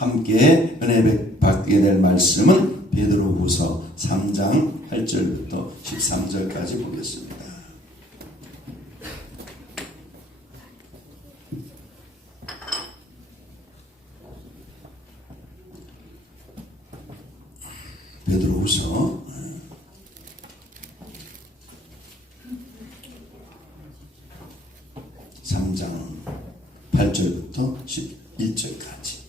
함께 은혜 받게 될 말씀은 베드로후서 3장 8절부터 13절까지 보겠습니다. 베드로후서 3장 8절부터 11절까지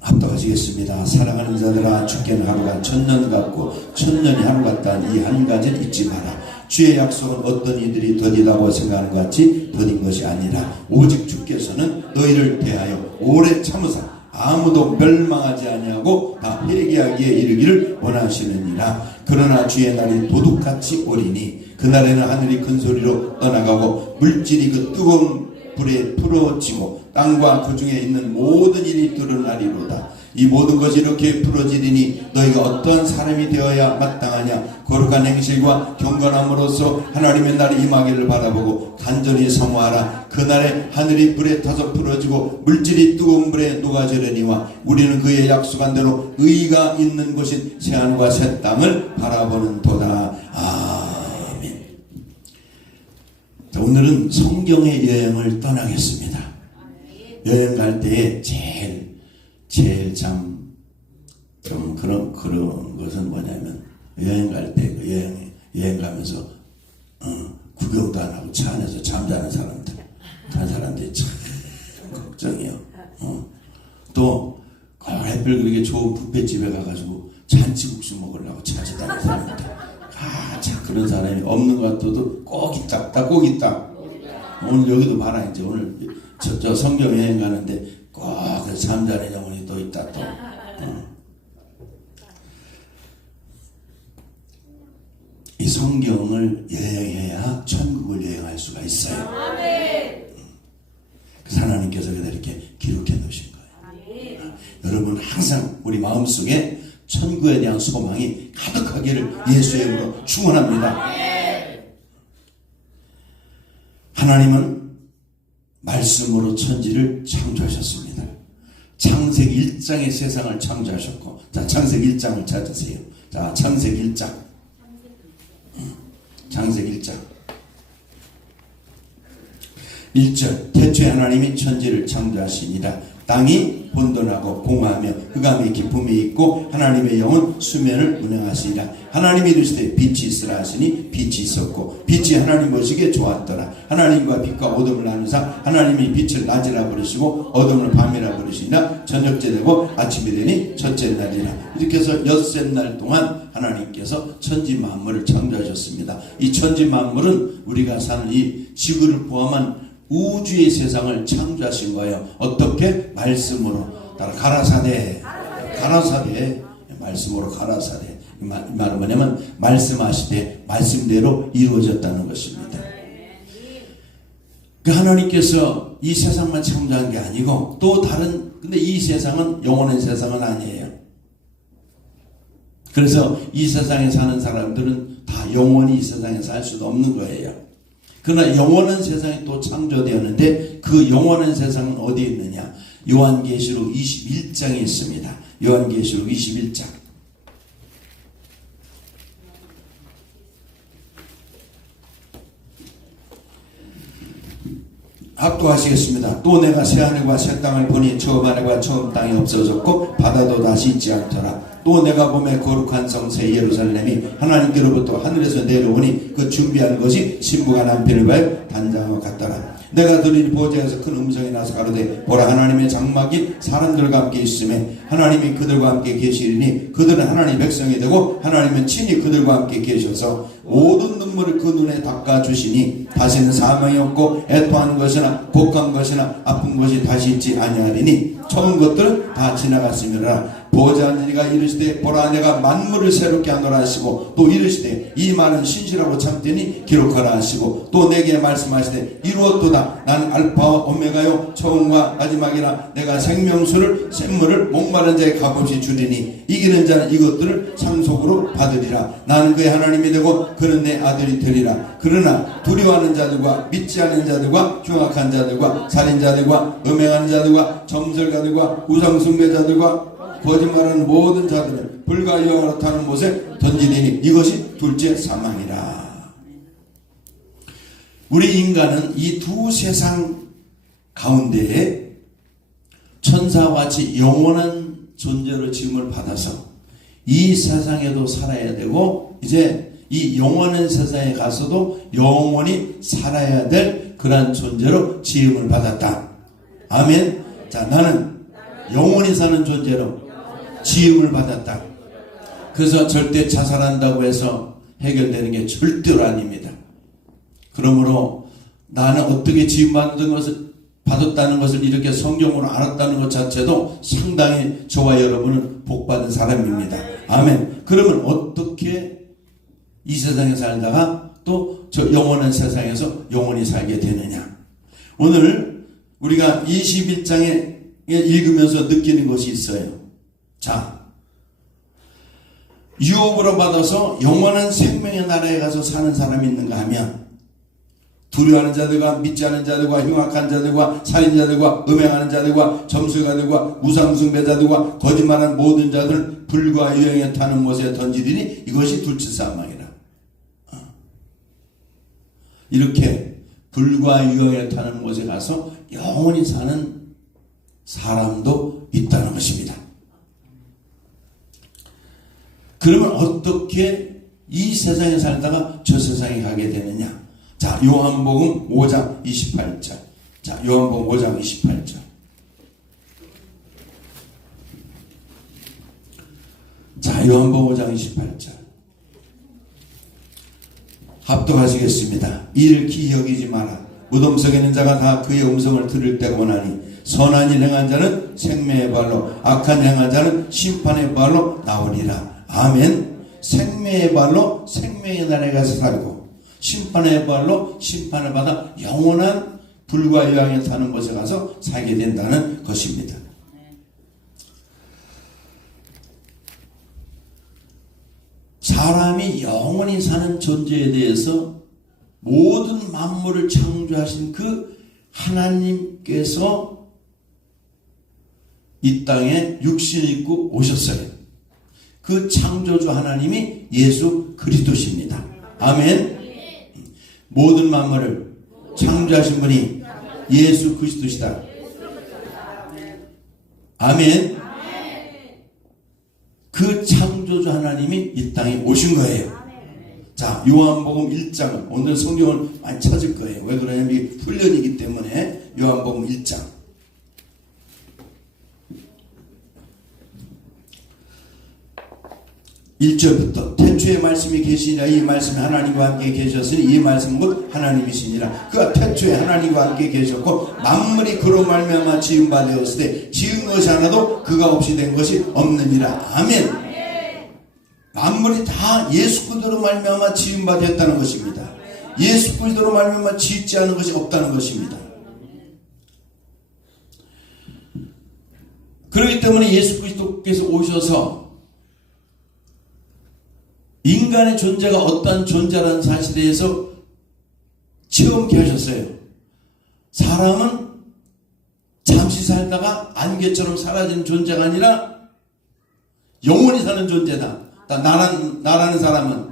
합독하시겠습니다. 사랑하는 자들아, 주께는 하루가 천년 같고 천년이 하루 같다는 이 한 가지를 잊지 마라. 주의 약속은 어떤 이들이 더디다고 생각하는 것 같이 더딘 것이 아니라 오직 주께서는 너희를 대하여 오래 참으사 아무도 멸망하지 아니하고 다 회개하기에 이르기를 원하시느니라. 그러나 주의 날이 도둑같이 오리니 그날에는 하늘이 큰 소리로 떠나가고 물질이 그 뜨거운 불에 풀어지고 땅과 그 중에 있는 모든 일이 드러나리로다. 이 모든 것이 이렇게 풀어지리니 너희가 어떠한 사람이 되어야 마땅하냐. 거룩한 행실과 경건함으로써 하나님의 날이 임하기를 바라보고 간절히 사모하라. 그날에 하늘이 불에 타서 풀어지고 물질이 뜨거운 불에 녹아지려니와 우리는 그의 약속한 대로 의가 있는 곳인 새하늘과 새 땅을 바라보는 도다. 아멘. 자, 오늘은 성경의 여행을 떠나겠습니다. 여행 갈 때에 제일 좀 그런 것은 뭐냐면, 여행 갈 때 여행 가면서 구경도 안 하고 차 안에서 잠자는 사람들, 그런 사람들이 참 걱정이요. 또 햇빛 그렇게 좋은 뷔페집에 가가지고 잔치국수 먹으려고 찾아다니는 사람들, 참 그런 사람이 없는 것 같아도 꼭 있다, 꼭 있다. 오늘 여기도 봐라. 이제 오늘 저 성경 여행 가는데 꼭 잠자는 영혼이 또 있다 또. 이 성경을 여행해야 천국을 여행할 수가 있어요. 그래서 하나님께서 이렇게 기록해 놓으신 거예요. 여러분 항상 우리 마음속에 천국에 대한 소망이 가득하기를 예수의 이름으로 축원합니다. 하나님은 말씀으로 천지를 창조하셨습니다. 창세기 1장의 세상을 창조하셨고, 자, 창세기 1장을 찾으세요. 자, 창세기 1장. 창세기 1장 1절. 태초에 하나님이 천지를 창조하시니라. 땅이 혼돈하고 공허하며 흑암의 깊음이 있고 하나님의 영은 수면을 운행하시니라. 하나님이 이르시되 빛이 있으라 하시니 빛이 있었고 빛이 하나님 보시기에 좋았더라. 하나님과 빛과 어둠을 나누사 하나님이 빛을 낮이라 부르시고 어둠을 밤이라 부르시니라. 저녁째 되고 아침이 되니 첫째 날이라. 이렇게 해서 엿새 날 동안 하나님께서 천지 만물을 창조하셨습니다. 이 천지 만물은 우리가 사는 이 지구를 포함한 우주의 세상을 창조하신 거예요. 어떻게? 말씀으로. 따라 가라사대. 말씀으로 가라사대. 이 말은 뭐냐면 말씀하시되 말씀대로 이루어졌다는 것입니다. 그 하나님께서 이 세상만 창조한 게 아니고 또 다른, 근데 이 세상은 영원한 세상은 아니에요. 그래서 이 세상에 사는 사람들은 다 영원히 이 세상에 살 수도 없는 거예요. 그러나 영원한 세상이 또 창조되었는데 그 영원한 세상은 어디에 있느냐? 요한계시록 21장에 있습니다. 요한계시록 21장. 합독하시겠습니다. 또 내가 새하늘과 새 땅을 보니 처음 하늘과 처음 땅이 없어졌고 바다도 다시 있지 않더라. 또 내가 보매 거룩한 성 새 예루살렘이 하나님께로부터 하늘에서 내려오니 그 준비한 것이 신부가 남편을 봐요 단장과 같더라. 내가 들으니 보좌에서 큰 음성이 나서 가로되 보라 하나님의 장막이 사람들과 함께 있음에 하나님이 그들과 함께 계시리니 그들은 하나님 백성이 되고 하나님은 친히 그들과 함께 계셔서 모든 눈물을 그 눈에 닦아주시니 다시는 사망이 없고 애통하는 것이나 곡한 것이나 아픈 것이 다시 있지 아니하리니 처음 것들은 다 지나갔으므라. 보좌 앉은 이가 이르시되 보라 내가 만물을 새롭게 하노라 하시고 또 이르시되 이 말은 신실하고 참되니 기록하라 하시고 또 내게 말씀하시되 이루었도다. 나는 알파와 오메가요 처음과 마지막이라. 내가 생명수를 샘물을 목마른 자의 값없이 주리니 이기는 자는 이것들을 상속으로 받으리라. 나는 그의 하나님이 되고 그는 내 아들이 되리라. 그러나 두려워하는 자들과 믿지 않는 자들과 흉악한 자들과 살인자들과 음행하는 자들과 점술가들과 우상숭배자들과 거짓말하는 모든 자들은 불과 유황으로 타는 못에 던지리니 이것이 둘째 사망이라. 우리 인간은 이 두 세상 가운데에 천사와 같이 영원한 존재로 지음을 받아서 이 세상에도 살아야 되고 이제 이 영원한 세상에 가서도 영원히 살아야 될 그러한 존재로 지음을 받았다. 아멘. 자, 나는 영원히 사는 존재로 지음을 받았다. 그래서 절대 자살한다고 해서 해결되는 게 절대로 아닙니다. 그러므로 나는 어떻게 받았다는 것을 이렇게 성경으로 알았다는 것 자체도 상당히 저와 여러분은 복받은 사람입니다. 아멘. 그러면 어떻게 이 세상에 살다가 또 저 영원한 세상에서 영원히 살게 되느냐. 오늘 우리가 21장에 읽으면서 느끼는 것이 있어요. 자, 유업으로 받아서 영원한 생명의 나라에 가서 사는 사람이 있는가 하면 두려워하는 자들과 믿지 않는 자들과 흉악한 자들과 살인자들과 음행하는 자들과 점술가들과 우상숭배자들과 거짓말하는 모든 자들은 불과 유황에 타는 못에 던지리니 이것이 둘째 사망이라. 이렇게 불과 유황에 타는 못에 가서 영원히 사는 사람도 있다는 것입니다. 그러면 어떻게 이 세상에 살다가 저 세상에 가게 되느냐? 자, 요한복음 5장 28절. 자, 요한복음 5장 28절. 자, 요한복음 5장 28절. 합독하시겠습니다. 이를 기여기지 마라. 무덤 속에 있는 자가 다 그의 음성을 들을 때가 오나니 선한 일 행한 자는 생명의 발로 악한 일 행한 자는 심판의 발로 나오리라. 아멘. 생명의 발로 생명의 나라에 가서 살고 심판의 발로 심판을 받아 영원한 불과 유황에 타는 곳에 가서 살게 된다는 것입니다. 사람이 영원히 사는 존재에 대해서 모든 만물을 창조하신 그 하나님께서 이 땅에 육신을 입고 오셨어요. 그 창조주 하나님이 예수 그리스도십니다. 아멘. 모든 만물을 창조하신 분이 예수 그리스도시다. 아멘. 그 창조주 하나님이 이 땅에 오신 거예요. 자, 요한복음 1장. 오늘 성경을 많이 찾을 거예요. 왜 그러냐면 이게 훈련이기 때문에 요한복음 1장. 1절부터 태초에 말씀이 계시니라. 이 말씀이 하나님과 함께 계셨으니 이 말씀은 곧 하나님이시니라. 그가 태초에 하나님과 함께 계셨고 만물이 그로 말미암아 지은 바 되었으되 지은 것이 하나도 그가 없이 된 것이 없느니라. 아멘. 만물이 다 예수 그리스도로 말미암아 지은 바 됐다는 것입니다. 예수 그리스도로 말미암아 짓지 않은 것이 없다는 것입니다. 그렇기 때문에 예수 그리스도께서 오셔서 인간의 존재가 어떠한 존재라는 사실에 대해서 체험케 하셨어요. 사람은 잠시 살다가 안개처럼 사라지는 존재가 아니라 영원히 사는 존재다. 나라는 사람은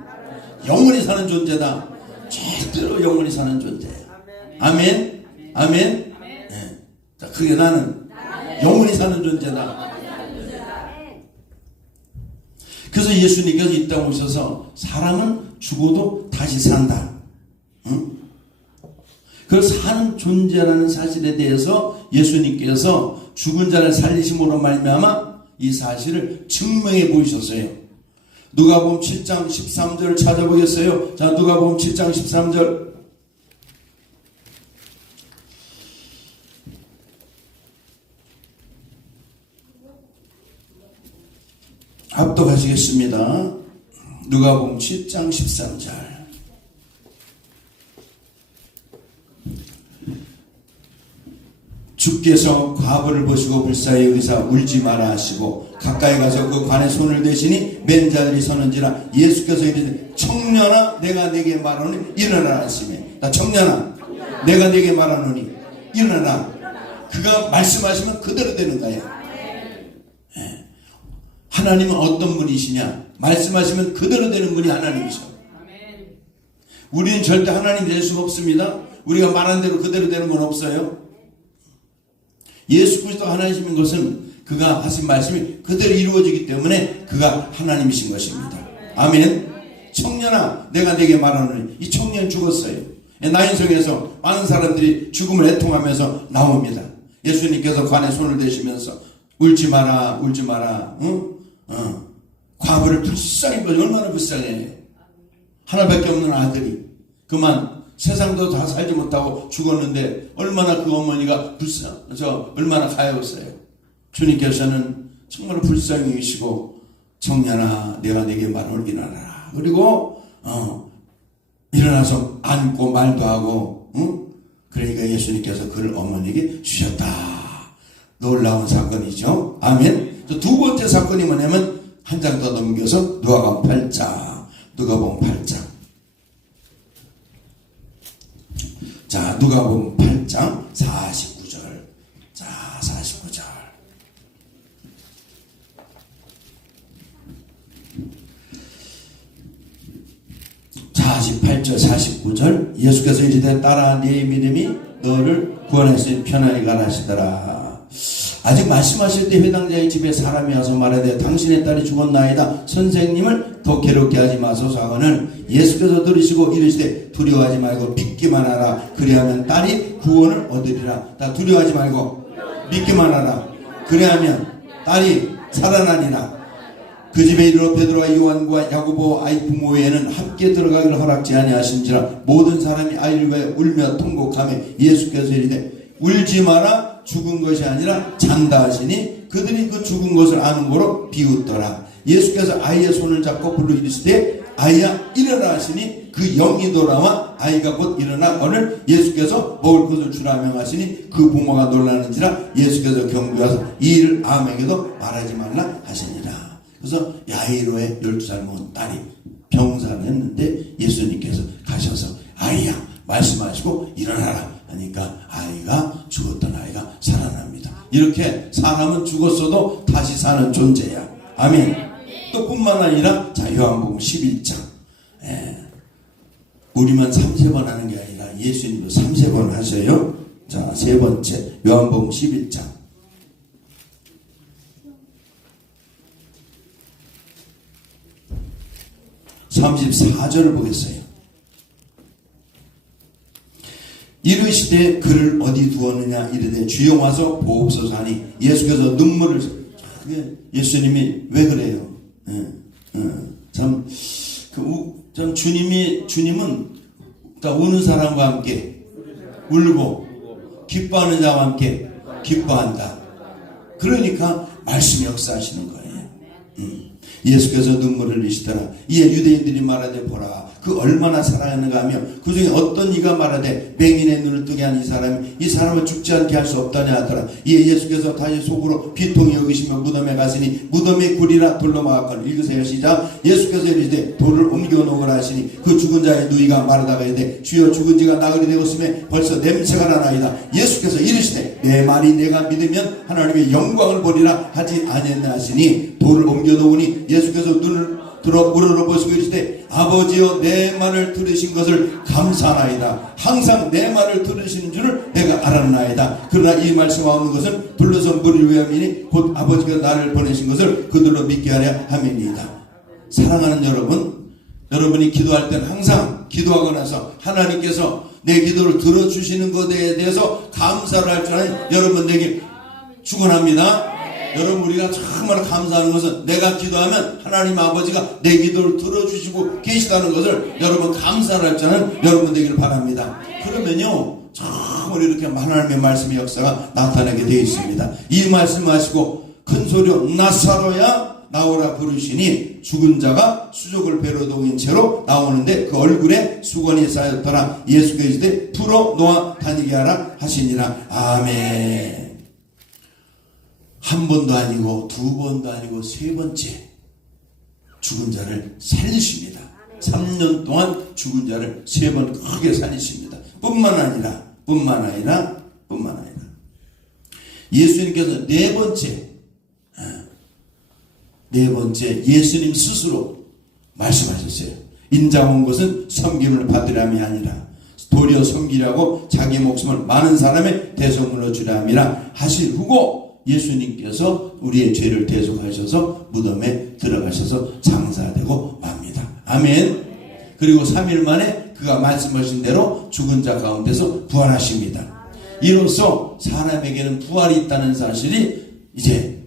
영원히 사는 존재다. 절대로 영원히 사는 존재예요. 아멘. 아멘. 네. 자, 그게 나는 영원히 사는 존재다. 그래서 예수님께서 이 땅에 오셔서 사람은 죽어도 다시 산다. 응? 그래서 사는 존재라는 사실에 대해서 예수님께서 죽은 자를 살리심으로 말미암아 이 사실을 증명해 보이셨어요. 누가복음 7장 13절을 찾아보겠어요. 자, 누가복음 7장 13절. 합독하시겠습니다. 누가복음 7장 13절. 주께서 과부를 보시고 불쌍히 여기사 울지 마라 하시고 가까이 가서 그 관에 손을 대시니 맨 자들이 서는지라. 예수께서 이르시되 청년아 내가 네게 말하노니 일어나라 하시매. 청년아 내가 네게 말하노니 일어나라. 그가 말씀하시면 그대로 되는 거예요. 하나님은 어떤 분이시냐? 말씀하시면 그대로 되는 분이 하나님이셔. 우리는 절대 하나님 될 수가 없습니다. 우리가 말한 대로 그대로 되는 건 없어요. 예수 그리스도 하나님인 것은 그가 하신 말씀이 그대로 이루어지기 때문에 그가 하나님이신 것입니다. 아멘. 청년아 내가 네게 말하노니. 이 청년 죽었어요. 나인성에서 많은 사람들이 죽음을 애통하면서 나옵니다. 예수님께서 관에 손을 대시면서 울지 마라 울지 마라. 과부를 불쌍히 보지. 얼마나 불쌍해요. 하나밖에 없는 아들이 그만 세상도 다 살지 못하고 죽었는데 얼마나 그 어머니가 얼마나 가여웠어요. 주님께서는 정말 불쌍히 여기시고 청년아 내가 네게 말을 일어나라. 그리고 일어나서 안고 말도 하고 그러니까 예수님께서 그를 어머니에게 주셨다. 놀라운 사건이죠. 아멘. 두 번째 사건이 뭐냐면 한 장 더 넘겨서 누가복음 8장. 누가복음 8장. 자, 누가복음 8장 49절. 자, 49절. 자, 48절 49절. 예수께서 이르되 딸아 네 믿음이 너를 구원했으니 편안히 가라 하시더라. 아직 말씀하실 때 회당장의 집에 사람이 와서 말하되 당신의 딸이 죽었나이다. 선생님을 더 괴롭게 하지 마소서 하거늘 예수께서 들으시고 이르시되 두려워하지 말고 믿기만 하라. 그리하면 딸이 구원을 얻으리라. 다 두려워하지 말고 믿기만 하라. 그리하면 딸이 살아나리라. 그 집에 이르러 베드로와 요한과 야고보 아이 부모 외에는 함께 들어가기를 허락지 아니하신지라. 모든 사람이 아이를 위해 울며 통곡하며 예수께서 이르되 울지 마라. 죽은 것이 아니라 잔다 하시니 그들이 그 죽은 것을 아는 거로 비웃더라. 예수께서 아이의 손을 잡고 불러 이르시되 아이야 일어나 하시니 그 영이 돌아와 아이가 곧 일어나거늘 예수께서 먹을 것을 주라 명하시니 그 부모가 놀라는지라. 예수께서 경고하사 이 일을 아무에게도 말하지 말라 하시니라. 그래서 야이로의 12살 먹은 딸이 병사를 했는데 예수님께서 가셔서 아이야 말씀하시고 일어나라 하니까 아이가 죽었던 아이가 살아납니다. 이렇게 사람은 죽었어도 다시 사는 존재야. 아멘. 또 뿐만 아니라 자 요한복음 11장. 우리만 3세번 하는 게 아니라 예수님도 3세번 하셔요. 자, 세 번째 요한복음 11장. 34절을 보겠어요. 이르시되 그를 어디 두었느냐 이르되 주여 와서 보옵소서 하니 예수께서 눈물을. 예수님이 왜 그래요? 참 주님은 우는 사람과 함께 울고 기뻐하는 자와 함께 기뻐한다. 그러니까 말씀이 역사하시는 거예요. 예수께서 눈물을 흘리시더라. 이에 유대인들이 말하되 보라 그 얼마나 사랑하는가 하며 그 중에 어떤 이가 말하되 맹인의 눈을 뜨게 한 이 사람을 죽지 않게 할 수 없다냐 하더라. 이에 예수께서 다시 속으로 비통히 여기시며 무덤에 가시니 무덤의 굴이라 돌로 막았거늘. 읽으세요. 시작. 예수께서 이르시되 돌을 옮겨 놓으라 하시니 그 죽은 자의 누이가 말하다가 이르되 주여 죽은 지가 나그리 되었음에 벌써 냄새가 나나이다. 예수께서 이르시되 내 말이 내가 믿으면 하나님의 영광을 보리라 하지 아니했나 하시니 돌을 옮겨 놓으니 예수께서 눈을 들어 우러러보시고 이르시되 아버지여 내 말을 들으신 것을 감사하나이다. 항상 내 말을 들으시는 줄을 내가 알았나이다. 그러나 이 말씀과 없는 것은 불러서 물을 위함이니 곧 아버지가 나를 보내신 것을 그들로 믿게 하려 함이니이다. 사랑하는 여러분, 여러분이 기도할 때는 항상 기도하고 나서 하나님께서 내 기도를 들어주시는 것에 대해서 감사를 할 줄 아는 여러분 되길 축원합니다. 여러분 우리가 정말 감사하는 것은 내가 기도하면 하나님 아버지가 내 기도를 들어주시고 계시다는 것을 여러분 감사를 할 줄 아는 여러분 되기를 바랍니다. 그러면요 정말 이렇게 하나님의 말씀의 역사가 나타나게 되어 있습니다. 이 말씀하시고 큰 소리로 나사로야 나오라 부르시니 죽은 자가 수족을 배로 동인 채로 나오는데 그 얼굴에 수건이 쌓였더라. 예수께서 이르시되 풀어 놓아 다니게 하라 하시니라. 아멘. 한 번도 아니고 두 번도 아니고 세 번째 죽은 자를 살리십니다. 3년 동안 죽은 자를 3번 크게 살리십니다. 뿐만 아니라 예수님께서 네 번째 예수님 스스로 말씀하셨어요. 인자 온 것은 섬김을 받으려 함이 아니라 도리어 섬기라고 자기 목숨을 많은 사람의 대속물로 주려 함이라 하신 후고 예수님께서 우리의 죄를 대속하셔서 무덤에 들어가셔서 장사되고 맙니다. 아멘. 그리고 3일 만에 그가 말씀하신 대로 죽은 자 가운데서 부활하십니다. 이로써 사람에게는 부활이 있다는 사실이 이제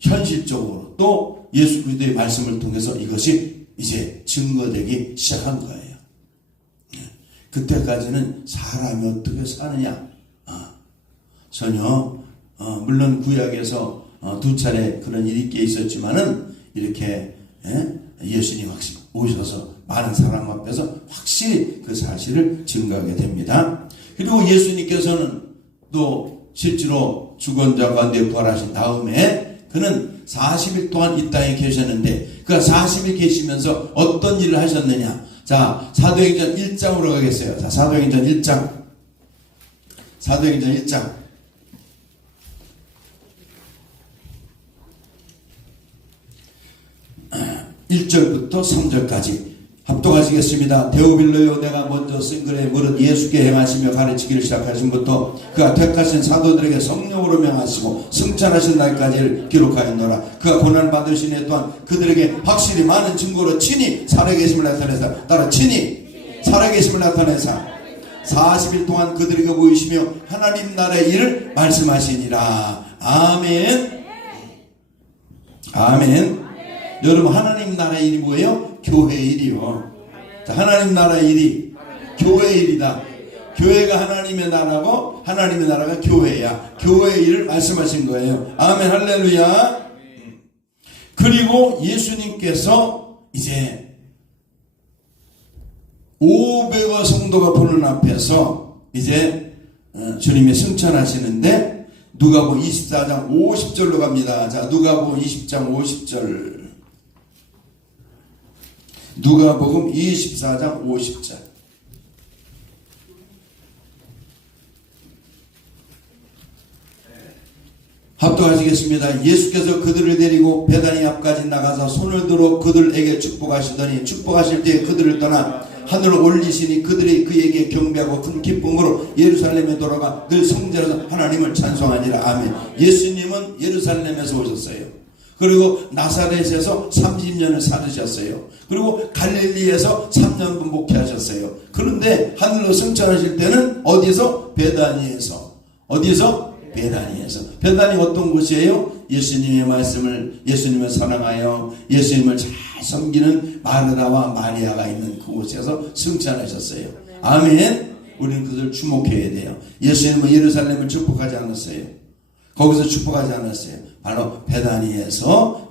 현실적으로 또 예수 그리스도의 말씀을 통해서 이것이 이제 증거되기 시작한 거예요. 그때까지는 사람이 어떻게 사느냐? 전혀 물론 구약에서 2차례 그런 일이 꽤 있었지만은 이렇게 예수님 확실히 오셔서 많은 사람 앞에서 확실히 그 사실을 증거하게 됩니다. 그리고 예수님께서는 또 실제로 죽은 자 가운데 부활하신 다음에 그는 40일 동안 이 땅에 계셨는데 그 40일 계시면서 어떤 일을 하셨느냐? 자, 사도행전 1장으로 가겠어요. 자, 사도행전 1장. 1절부터 3절까지 합독하시겠습니다. 데오빌로요, 내가 먼저 쓴 글에 무릇 예수께 행하시며 가르치기를 시작하신부터 그가 택하신 사도들에게 성령으로 명하시고 승천하신 날까지를 기록하였노라. 그가 고난을 받으신 해 또한 그들에게 확실히 많은 증거로 친히 살아계심을 나타내사 따라 친히 살아계심을 나타내사 40일 동안 그들에게 보이시며 하나님 나라의 일을 말씀하시니라. 아멘. 아멘. 여러분, 하나님 나라의 일이 뭐예요? 교회의 일이요. 자, 하나님 나라의 일이 교회의 일이다. 교회가 하나님의 나라고 하나님의 나라가 교회야. 교회의 일을 말씀하신 거예요. 아멘. 할렐루야. 그리고 예수님께서 이제 500여 성도가 보는 앞에서 이제 주님이 승천하시는데 누가복음 24장 50절로 갑니다. 자, 누가복음 20장 50절. 누가복음 24장 50절. 합독하시겠습니다. 예수께서 그들을 데리고 베다니 앞까지 나가서 손을 들어 그들에게 축복하시더니 축복하실 때 그들을 떠나 하늘을 올리시니 그들이 그에게 경배하고 큰 기쁨으로 예루살렘에 돌아가 늘 성전에서 하나님을 찬송하니라. 아멘. 예수님은 예루살렘에서 오셨어요. 그리고 나사렛에서 30년을 살으셨어요. 그리고 갈릴리에서 3년 목회하셨어요. 그런데 하늘로 승천하실 때는 어디서? 베다니에서. 어디서? 베다니에서. 베다니 어떤 곳이에요? 예수님의 말씀을, 예수님을 사랑하여 예수님을 잘 섬기는 마르다와 마리아가 있는 그곳에서 승천하셨어요. 아멘. 우리는 그들 주목해야 돼요. 예수님은 예루살렘을 축복하지 않았어요. 거기서 축복하지 않았어요. 바로 베다니에서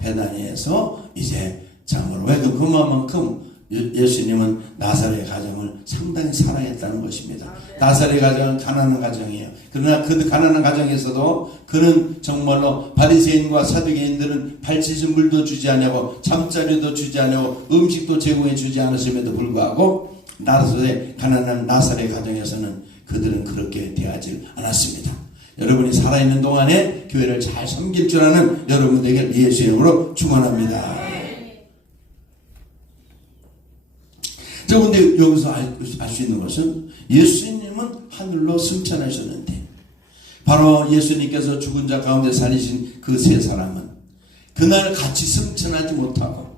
이제 참으로 왜 그만큼 예수님은 나사렛 가정을 상당히 사랑했다는 것입니다. 나사렛 가정은 가난한 가정이에요. 그러나 그 가난한 가정에서도 그는 정말로 바리새인과 사두개인들은 발치신 물도 주지 않고 잠자리도 주지 않고 음식도 제공해 주지 않았음에도 불구하고 가난한 나사렛 가정에서는 그들은 그렇게 대하지 않았습니다. 여러분이 살아있는 동안에 교회를 잘 섬길 줄 아는 여러분에게 예수의 이름으로 축원합니다. 자, 근데 여기서 알 수 있는 것은 예수님은 하늘로 승천하셨는데 바로 예수님께서 죽은 자 가운데 살리신 그 세 사람은 그날 같이 승천하지 못하고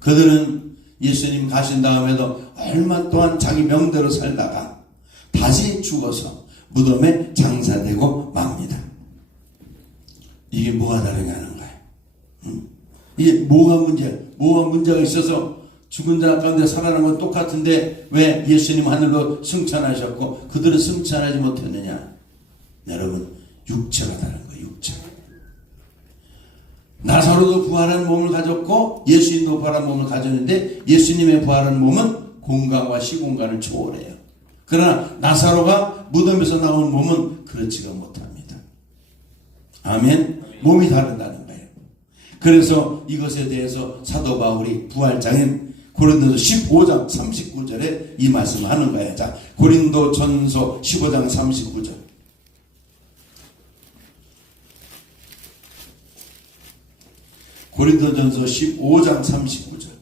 그들은 예수님 가신 다음에도 얼마 동안 자기 명대로 살다가 다시 죽어서 무덤에 장사되고 맙니다. 이게 뭐가 다르냐는 거예요. 이게 뭐가 문제가 있어서 죽은 자 가운데 살아난 건 똑같은데 왜 예수님 하늘로 승천하셨고 그들은 승천하지 못했느냐? 여러분, 육체가 다른 거예요. 육체. 나사로도 부활한 몸을 가졌고 예수님도 부활한 몸을 가졌는데 예수님의 부활한 몸은 공간과 시공간을 초월해요. 그러나 나사로가 무덤에서 나온 몸은 그렇지가 못합니다. 아멘. 몸이 다르다는 거예요. 그래서 이것에 대해서 사도 바울이 부활장인 고린도전서 15장 39절에 이 말씀을 하는 거예요. 자, 고린도전서 15장 39절. 고린도전서 15장 39절.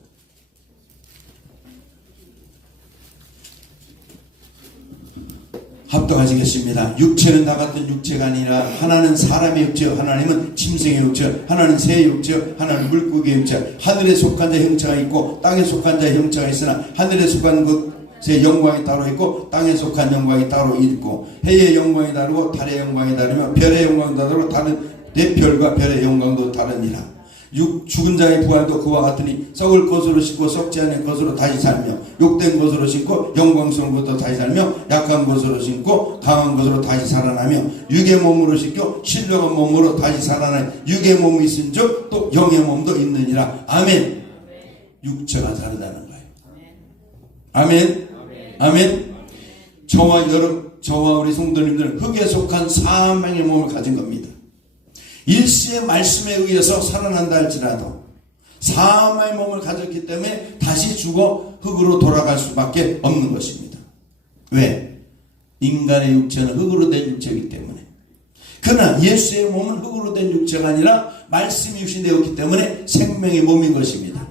합독하시겠습니다. 육체는 다 같은 육체가 아니라 하나는 사람의 육체요, 하나님은 짐승의 육체요, 하나는 새의 육체요, 하나는 물고기의 육체요. 하늘에 속한 자의 형체가 있고 땅에 속한 자의 형체가 있으나 하늘에 속한 것의 영광이 따로 있고 땅에 속한 영광이 따로 있고 해의 영광이 다르고 달의 영광이 다르며 별의 영광도 다르고 다른 내 별과 별의 영광도 다르니라. 죽은 자의 부활도 그와 같으니 썩을 것으로 씻고 썩지 않은 것으로 다시 살며 욕된 것으로 신고 영광스러운 것으로 다시 살며 약한 것으로 신고 강한 것으로 다시 살아나며 육의 몸으로 씻고 신령한 몸으로 다시 살아나니 육의 몸이 있은즉 또 영의 몸도 있느니라. 아멘. 육체가 다르다는 거예요. 아멘. 아멘. 저와 우리 성도님들은 흙에 속한 사망의 몸을 가진 겁니다. 일시의 말씀에 의해서 살아난다 할지라도 사망의 몸을 가졌기 때문에 다시 죽어 흙으로 돌아갈 수밖에 없는 것입니다. 왜? 인간의 육체는 흙으로 된 육체이기 때문에. 그러나 예수의 몸은 흙으로 된 육체가 아니라 말씀이 유신되었기 때문에 생명의 몸인 것입니다.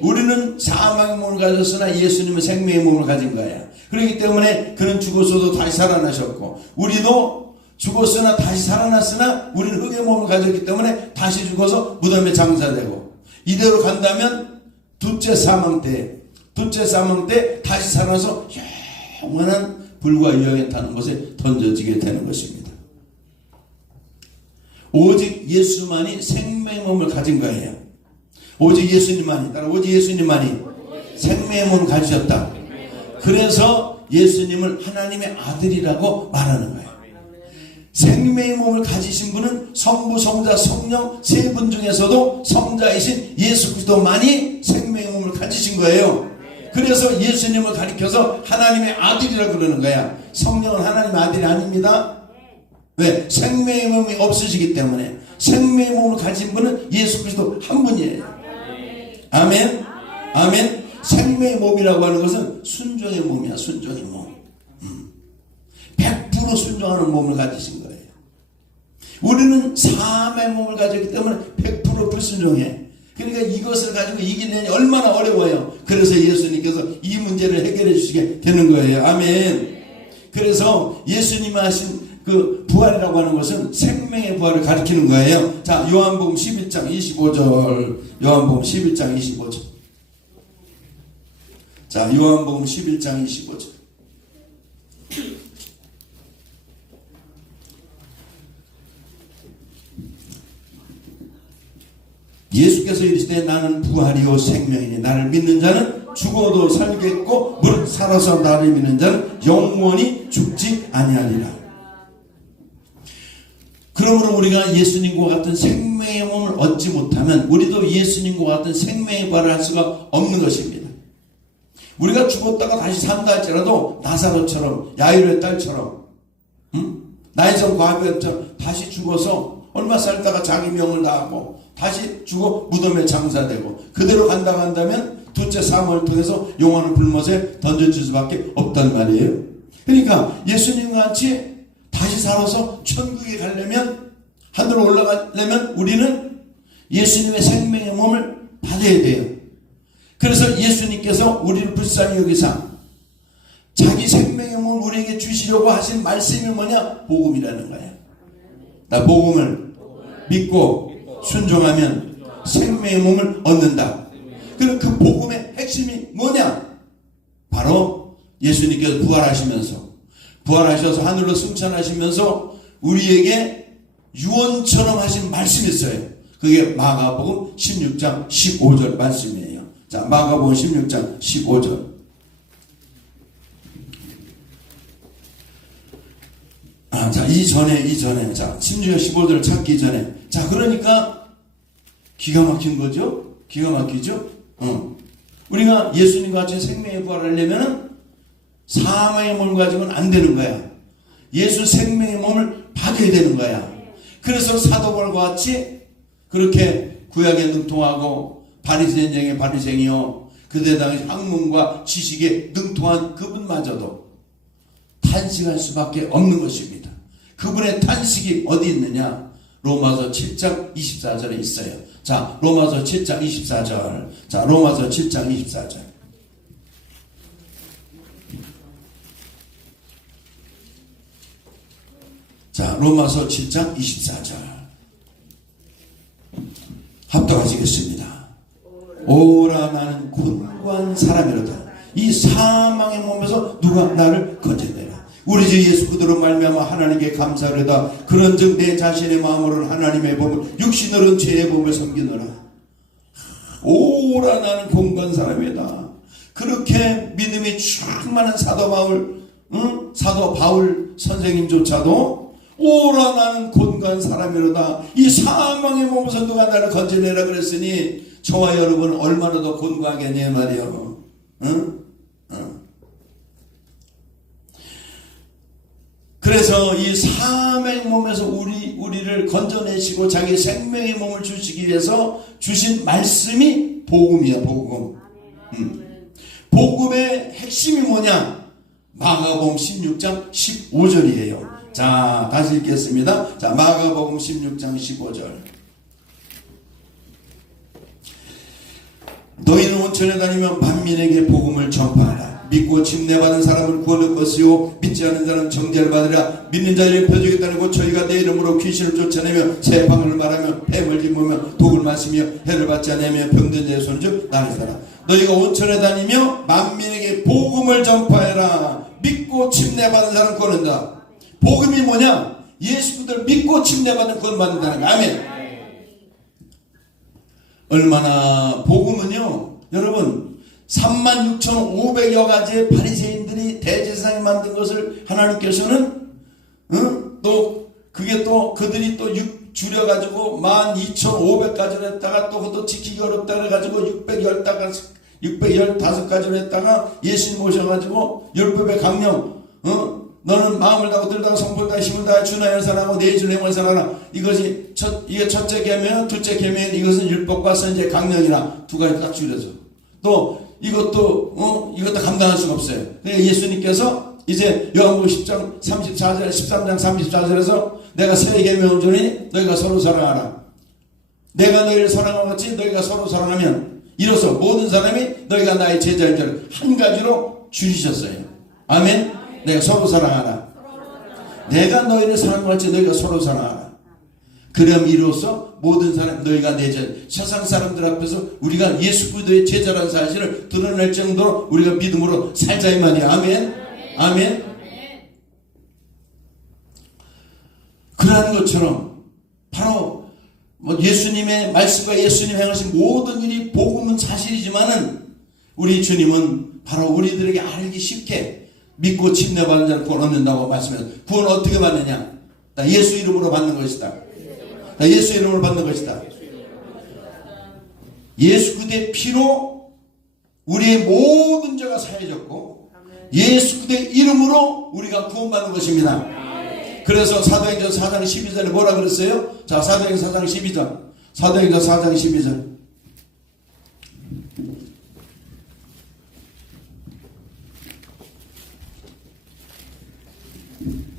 우리는 사망의 몸을 가졌으나 예수님은 생명의 몸을 가진 거예요. 그렇기 때문에 그는 죽었어도 다시 살아나셨고 우리도 죽었으나 다시 살아났으나 우리는 흙의 몸을 가졌기 때문에 다시 죽어서 무덤에 장사되고 이대로 간다면 둘째 사망 때 다시 살아서 영원한 불과 유황에 타는 것에 던져지게 되는 것입니다. 오직 예수만이 생명의 몸을 가진 거예요. 오직 예수님만이 생명의 몸을 가지셨다. 그래서 예수님을 하나님의 아들이라고 말하는 거예요. 생명의 몸을 가지신 분은 성부, 성자, 성령 세 분 중에서도 성자이신 예수 그리스도만이 생명의 몸을 가지신 거예요. 그래서 예수님을 가리켜서 하나님의 아들이라고 그러는 거야. 성령은 하나님의 아들이 아닙니다. 왜? 생명의 몸이 없으시기 때문에. 생명의 몸을 가진 분은 예수 그리스도 한 분이에요. 아멘. 아멘. 생명의 몸이라고 하는 것은 순종의 몸이야. 순종의 몸. 100% 순종하는 몸을 가지신 거예요. 우리는 사망의 몸을 가졌기 때문에 100% 불순종해. 그러니까 이것을 가지고 이기려니 얼마나 어려워요. 그래서 예수님께서 이 문제를 해결해 주시게 되는 거예요. 아멘. 그래서 예수님이 하신 그 부활이라고 하는 것은 생명의 부활을 가리키는 거예요. 자, 요한복음 11장 25절. 요한복음 11장 25절. 자, 요한복음 11장 25절. 예수께서 이르시되 나는 부활이요 생명이니 나를 믿는 자는 죽어도 살겠고 무릇 살아서 나를 믿는 자는 영원히 죽지 아니하리라. 그러므로 우리가 예수님과 같은 생명의 몸을 얻지 못하면 우리도 예수님과 같은 생명의 부활을 할 수가 없는 것입니다. 우리가 죽었다가 다시 산다 할지라도 나사로처럼 야이로의 딸처럼 나이전 과부처럼 다시 죽어서 얼마 살다가 자기 명을 다하고 다시 죽어 무덤에 장사되고 그대로 간다면 둘째 사망을 통해서 영원한 불못에 던져질 수밖에 없단 말이에요. 그러니까 예수님과 같이 다시 살아서 천국에 가려면 하늘로 올라가려면 우리는 예수님의 생명의 몸을 받아야 돼요. 그래서 예수님께서 우리를 불쌍히 여기사 자기 생명의 몸을 우리에게 주시려고 하신 말씀이 뭐냐? 복음이라는 거예요. 나 복음을 믿고 순종하면 생명의 몸을 얻는다. 그럼 그 복음의 핵심이 뭐냐? 바로 예수님께서 부활하셔서 하늘로 승천하시면서 우리에게 유언처럼 하신 말씀이 있어요. 그게 마가복음 16장 15절 말씀이에요. 자, 마가복음 16장 15절. 자, 이전에, 자, 16장 15절을 찾기 전에. 자, 그러니까, 기가 막힌 거죠? 기가 막히죠? 우리가 예수님과 같이 생명의 부활을 하려면 사망의 몸을 가지고는 안 되는 거야. 예수 생명의 몸을 받아야 되는 거야. 그래서 사도 바울과 같이 그렇게 구약에 능통하고 바리새인 중에 바리새인이요. 그때 당시 학문과 지식에 능통한 그분마저도 탄식할 수밖에 없는 것입니다. 그분의 탄식이 어디 있느냐? 로마서 7장 24절에 있어요. 자, 로마서 7장 24절. 자, 로마서 7장 24절. 자, 로마서 7장 24절. 합독하시겠습니다. 오라 나는 곤고한 사람이로다. 이 사망의 몸에서 누가 나를 건져내라. 우리 주 예수 그리스도로 말미암아 하나님께 감사하려다. 그런즉 내 자신의 마음으로는 하나님의 법을, 육신으로는 죄의 법을 섬기노라. 오라 나는 곤고한 사람이다. 그렇게 믿음이 충만한 사도 바울, 사도 바울 선생님조차도 오라 나는 곤고한 사람이로다. 이 사망의 몸에서 누가 나를 건져내라 그랬으니 저와 여러분은 얼마나 더 곤고하겠냐 말이요. 그래서 이 사망의 몸에서 우리를 건져내시고 자기 생명의 몸을 주시기 위해서 주신 말씀이 복음이야, 복음. 복음의 핵심이 뭐냐? 마가복음 16장 15절이에요. 자, 다시 읽겠습니다. 자, 마가복음 16장 15절. 너희는 온천에 다니며 만민에게 복음을 전파하라. 믿고 침례받은 사람은 구원을 것이요 믿지 않는 자는 정죄를 받으라. 믿는 자를 펴주겠다고 저희가 내 이름으로 귀신을 쫓아내며 새 방언을 말하며 뱀을 집으며 독을 마시며 해를 받지 않으며 병든 자의 손을 쭉 나르사라. 너희가 온천에 다니며 만민에게 복음을 전파해라. 믿고 침례받은 사람은 구원한다. 복음이 뭐냐? 예수 그리스도를 믿고 침례받은 구원 받는다는 거. 아멘. 얼마나 복음은요, 여러분 36,500여 가지의 바리새인들이 대제사장이 만든 것을 하나님께서는 또 그게 또 그들이 또 줄여가지고 12,500가지로 했다가 또 그것도 지키기 어렵다 그래가지고 615가지로 했다가 예수님 모셔가지고 10법의 강령, 너는 마음을 다하고 들다가 성품을 다하고 힘을 다하여 주나 열사하고 내 주를 행을 사랑하라. 이게 첫째 계명, 둘째 계명, 이것은 율법과 선지의 강령이라 두 가지 딱 줄여서. 또 이것도 감당할 수가 없어요. 그러니까 예수님께서 이제 요한복음 10장 34절, 13장 34절에서 내가 새 계명을 주니 너희가 서로 사랑하라. 내가 너희를 사랑한 같이 너희가 서로 사랑하면 이로써 모든 사람이 너희가 나의 제자인 줄 한 가지로 줄이셨어요. 아멘. 내가 서로 사랑하라. 내가 너희를 사랑한 같이 너희가 서로 사랑하라. 그럼 이로써 모든 사람 너희가 내 제자. 세상 사람들 앞에서 우리가 예수 그리스도의 제자라는 사실을 드러낼 정도로 우리가 믿음으로 살자 이 말이야. 아멘. 아멘. 그러한 것처럼 바로 예수님의 말씀과 예수님 행하신 모든 일이 복음은 사실이지만은 우리 주님은 바로 우리들에게 알기 쉽게 믿고 침례받은 자를 구원 얻는다고 말씀해서 구원 어떻게 받느냐? 나 예수 이름으로 받는 것이다. 나 예수 이름으로 받는 것이다. 예수 그리스도의 피로 우리의 모든 죄가 사해졌고 예수 그리스도의 이름으로 우리가 구원받는 것입니다. 그래서 사도행전 4장 12절에 뭐라 그랬어요? 자, 사도행전 4장 12절. 사도행전 4장 12절.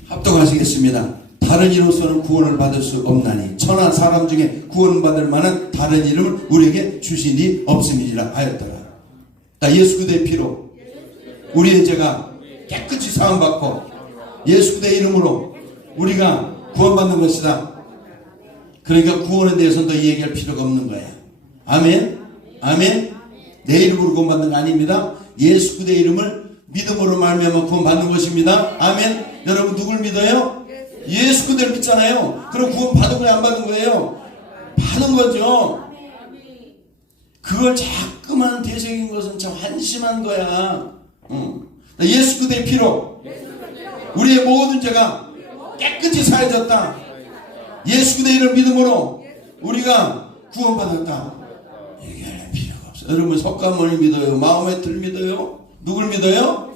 합독하시겠습니다. 다른 이로서는 구원을 받을 수 없나니 천하 사람 중에 구원받을 만한 다른 이름을 우리에게 주시니 없음이니라 하였더라. 예수 그리스도의 피로 우리의 죄가 깨끗이 사함받고 예수 그리스도의 이름으로 우리가 구원받는 것이다. 그러니까 구원에 대해서는 더 얘기할 필요가 없는 거야. 아멘. 아멘. 내 이름으로 구원받는 거 아닙니다. 예수 그리스도의 이름을 믿음으로 말미암아 구원받는 것입니다. 아멘. 여러분 누굴 믿어요? 예수 그리스도를 믿잖아요. 그럼 구원 받은 거예요? 안 받은 거예요? 받은 거죠. 그걸 자꾸만 되새긴 것은 참 한심한 거야. 예수 그리스도의 피로 우리의 모든 죄가 깨끗이 사해졌다. 예수 그리스도의 이름 믿음으로 우리가 구원받았다. 얘기할 필요가 없어. 여러분 석가모니 믿어요? 마호메트를 믿어요? 누굴 믿어요?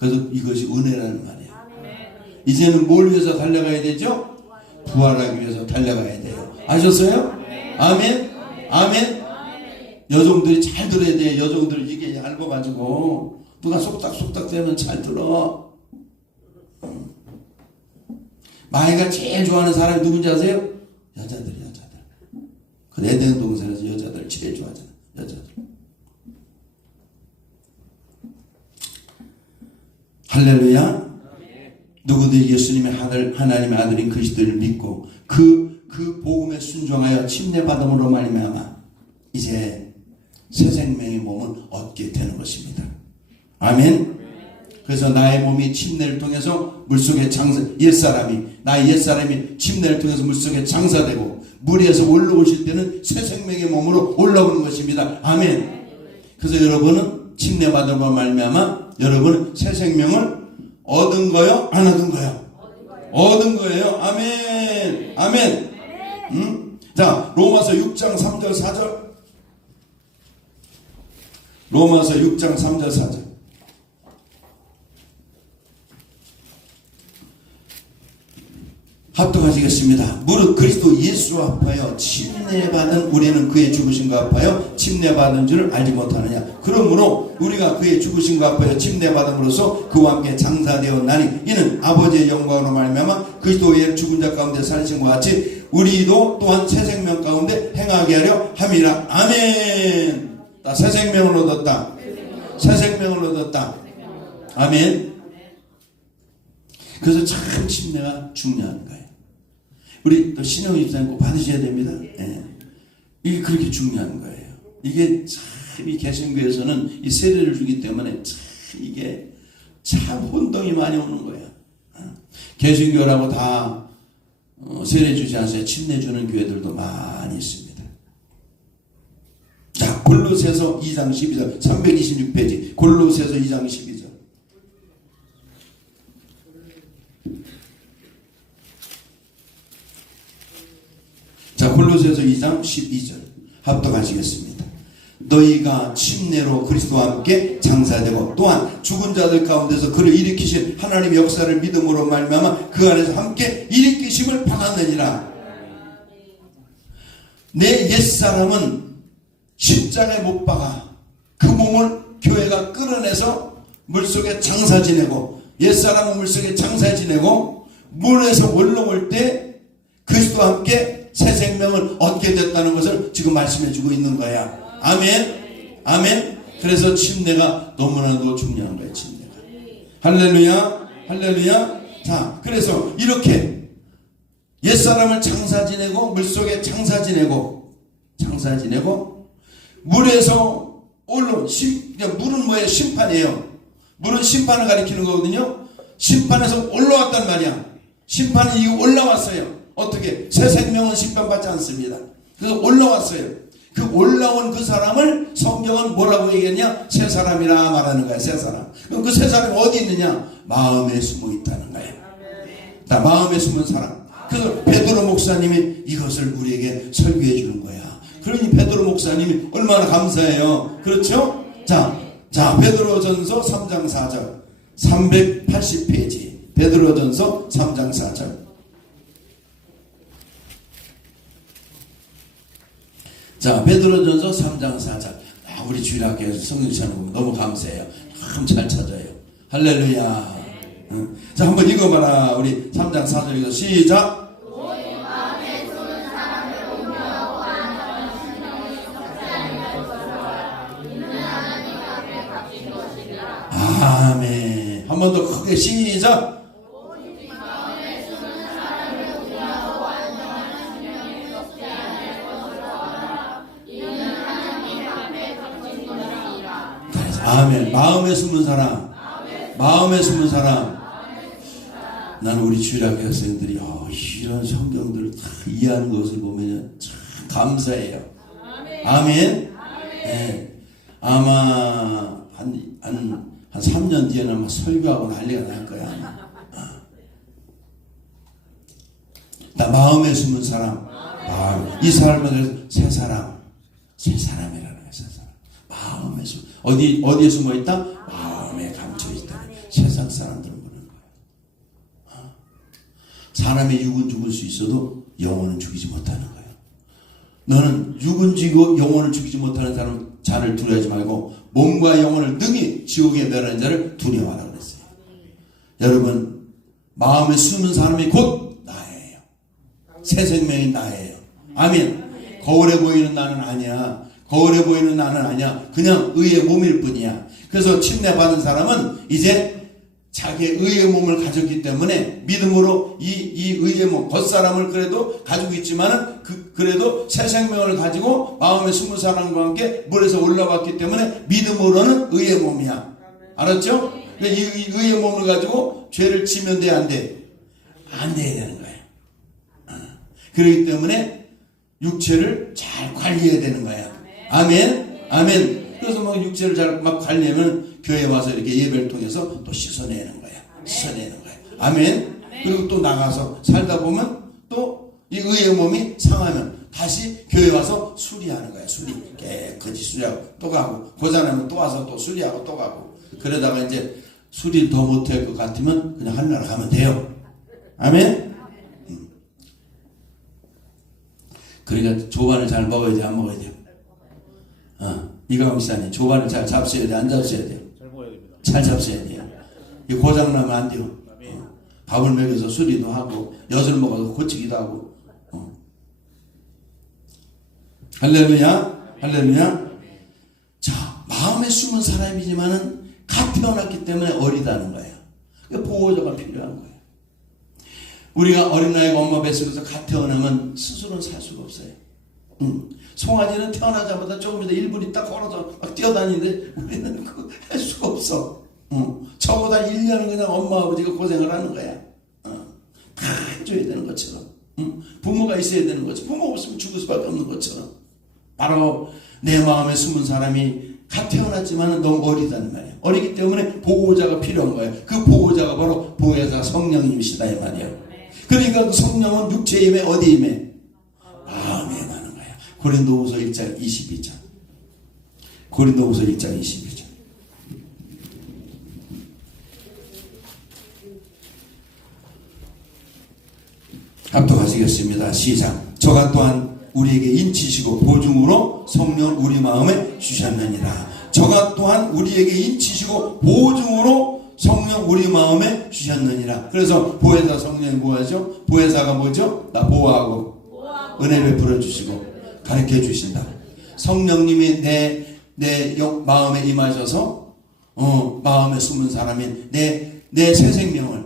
그래서 이것이 은혜라는 말이에요. 이제는 뭘 위해서 달려가야 되죠? 부활하기 위해서 달려가야 돼요. 아셨어요? 아멘? 아멘? 여종들이 잘 들어야 돼. 여종들 이게 얇아가지고 누가 속닥속닥 대면 잘 들어. 마이가 제일 좋아하는 사람이 누군지 아세요? 여자들. 그 에덴 동산에서 여자들 제일 좋아하잖아. 여자들. 할렐루야. 누구들이 예수님의 하나님의 아들인 그리스도를 믿고 그 복음에 순종하여 침례받음으로 말미암아 이제 새 생명의 몸을 얻게 되는 것입니다. 아멘. 그래서 나의 몸이 침례를 통해서 물속에 나의 옛사람이 침례를 통해서 물속에 장사되고 물에서 올라오실 때는 새 생명의 몸으로 올라오는 것입니다. 아멘. 그래서 여러분은 침례받음으로 말미암아 여러분은 새 생명을 얻은 거요? 안 얻은 거요? 얻은 거예요. 아멘. 아멘. 자, 로마서 6장 3절 4절. 로마서 6장 3절 4절. 합독하시겠습니다. 무릇 그리스도 예수와 합하여 침례받은 우리는 그의 죽으심과 합하여 침례받은 줄을 알지 못하느냐. 그러므로 우리가 그의 죽으심과 합하여 침례받음으로써 그와 함께 장사되었나니 이는 아버지의 영광으로 말미암아 그리스도의 죽은 자 가운데 살리신 것 같이 우리도 또한 새 생명 가운데 행하게 하려 함이라. 아멘. 새 생명을 얻었다. 새 생명을 얻었다. 아멘. 그래서 참 침례가 중요한 거예요. 우리 또 신영희 집사님 꼭 받으셔야 됩니다. 예. 이게 그렇게 중요한 거예요. 이게 참 이 개신교에서는 이 세례를 주기 때문에 참 이게 참 혼동이 많이 오는 거예요. 개신교라고 다 세례 주지 않아서 침례 주는 교회들도 많이 있습니다. 자, 골로새서 2장 12절 326페이지 골로새서 2장 12절. 자, 골로새서 2장 12절 합독하시겠습니다. 너희가 침례로 그리스도와 함께 장사되고 또한 죽은 자들 가운데서 그를 일으키신 하나님의 역사를 믿음으로 말미암아 그 안에서 함께 일으키심을 받았느니라. 내 옛사람은 십자가에 못 박아 그 몸을 교회가 끌어내서 물속에 장사 지내고 옛사람은 물속에 장사 지내고 물에서 올라올 때 그리스도와 함께 새 생명을 얻게 됐다는 것을 지금 말씀해 주고 있는 거야. 아멘. 아멘. 그래서 침례가 너무나도 중요한 거예요. 침례가. 할렐루야. 할렐루야. 자, 그래서 이렇게 옛사람을 장사 지내고 물속에 장사 지내고 물에서 물은 뭐예요? 심판이에요. 물은 심판을 가리키는 거거든요. 심판에서 올라왔단 말이야. 심판이 올라왔어요. 어떻게? 새 생명은 심판받지 않습니다. 그래서 올라왔어요. 그 올라온 그 사람을 성경은 뭐라고 얘기했냐? 새 사람이라 말하는 거야. 새 사람. 그럼 그 새 사람이 어디 있느냐? 마음에 숨어 있다는 거야. 다 마음에 숨은 사람. 그래서 베드로 목사님이 이것을 우리에게 설교해 주는 거야. 그러니 베드로 목사님이 얼마나 감사해요. 그렇죠? 자, 베드로전서 3장 4절 380페이지 베드로전서 3장 4절. 자, 베드로전서 3장 4절. 우리 주일학교에서 성경 시간 보면 너무 감사해요. 참 잘 찾아요. 할렐루야. 자, 한번 읽어봐라. 우리 3장 4절에서 시작. 아멘. 한 번 더 크게 시작. 아멘. 마음에 숨은 사람. 마음에 숨은 사람. 나는 우리 주일학교 학생들이 이런 성경들을 다 이해하는 것을 보면 참 감사해요. 아멘. 네. 아마 한 3년 뒤에는 아마 설교하고 난리가 날 거야. 나 마음에 숨은 사람. 이 사람은 새 사람이라는 거야. 새 사람. 마음에 숨. 어디에 숨어 있다? 마음에 감춰 있다. 세상 사람들은 그러는 거야. 사람의 육은 죽을 수 있어도 영혼은 죽이지 못하는 거야. 너는 육은 죽이고 영혼을 죽이지 못하는 사람 자를 두려워하지 말고 몸과 영혼을 능히 지옥에 멸하는 자를 두려워하라 그랬어요. 여러분, 마음에 숨은 사람이 곧 나예요. 새 생명이 나예요. 아멘. 거울에 보이는 나는 아니야. 거울에 보이는 나는 아니야. 그냥 의의 몸일 뿐이야. 그래서 침례받은 사람은 이제 자기의 의의 몸을 가졌기 때문에 믿음으로 이 의의 몸, 겉사람을 그래도 가지고 있지만은 그래도 새 생명을 가지고 마음에 숨은 사람과 함께 물에서 올라왔기 때문에 믿음으로는 의의 몸이야. 알았죠? 이 의의 몸을 가지고 죄를 지면 돼, 안 돼? 안 돼야 되는 거야. 그렇기 때문에 육체를 잘 관리해야 되는 거야. 아멘. 아멘. 그래서 뭐 육체를 잘 막 관리하면 교회 와서 이렇게 예배를 통해서 또 씻어내는 거야. 씻어내는 거야. 아멘. 그리고 또 나가서 살다 보면 또 이 의의 몸이 상하면 다시 교회 와서 수리하는 거야. 수리. 깨끗이 수리하고 또 가고, 고장나면 또 와서 또 수리하고 또 가고. 그러다가 이제 수리를 더 못할 것 같으면 그냥 하늘나라 가면 돼요. 아멘. 그러니까 조반을 잘 먹어야 돼, 안 먹어야 돼요? 이광 목사님, 조반을 잘 잡숴야 돼, 안 잡숴야 돼요? 잘 먹어야 됩니다. 잘 잡숴야 돼요. 이 고장나면 안 돼요. 밥을 먹여서 수리도 하고, 엿을 먹어서 고치기도 하고. 할렐루야, 할렐루야. 자, 마음에 숨은 사람이지만은 갓 태어났기 때문에 어리다는 거예요. 보호자가 필요한 거예요. 우리가 어린아이가 엄마 뱃속에서 갓 태어나면 스스로는 살 수가 없어요. 송아지는 태어나자마자 조금 이따 1분 있다 걸어서 막 뛰어다니는데 우리는 그거 할 수가 없어. 저보다 1년은 그냥 엄마 아버지가 고생을 하는 거야. 다 해줘야 되는 것처럼. 부모가 있어야 되는 것처럼. 부모 없으면 죽을 수밖에 없는 것처럼. 바로 내 마음에 숨은 사람이 갓 태어났지만 너무 어리다는 말이에요. 어리기 때문에 보호자가 필요한 거예요. 그 보호자가 바로 보혜사 성령님이시다 이 말이에요. 그러니까 그 성령은 육체에 임해 어디에 임해? 마음에 임하는 거예요. 고린도후서 1장 22절. 고린도후서 1장 22절. 합독하시겠습니다. 시작. 저가 또한 우리에게 인치시고 보증으로 성령을 우리 마음에 주셨느니라. 저가 또한 우리에게 인치시고 보증으로 성령 우리 마음에 주셨느니라. 그래서 보혜사 성령이 뭐하죠? 보혜사가 뭐죠? 나 보호하고 은혜 베풀어 주시고 가르쳐 주신다. 성령님이 내 마음에 임하셔서 마음에 숨은 사람인 내 새 생명을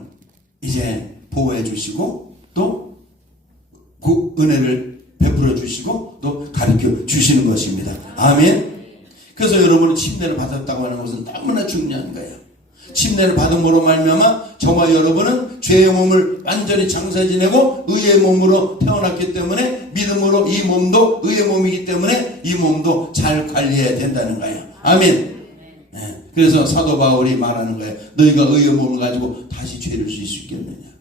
이제 보호해 주시고 또 그 은혜를 베풀어 주시고 또 가르쳐 주시는 것입니다. 아멘. 그래서 여러분은 침례를 받았다고 하는 것은 너무나 중요한 거예요. 침례를 받은 거로 말미암아 저와 여러분은 죄의 몸을 완전히 장사 지내고 의의 몸으로 태어났기 때문에 믿음으로 이 몸도 의의 몸이기 때문에 이 몸도 잘 관리해야 된다는 거예요. 아멘. 네. 그래서 사도 바울이 말하는 거예요. 너희가 의의 몸을 가지고 다시 죄를 질 수 있겠느냐.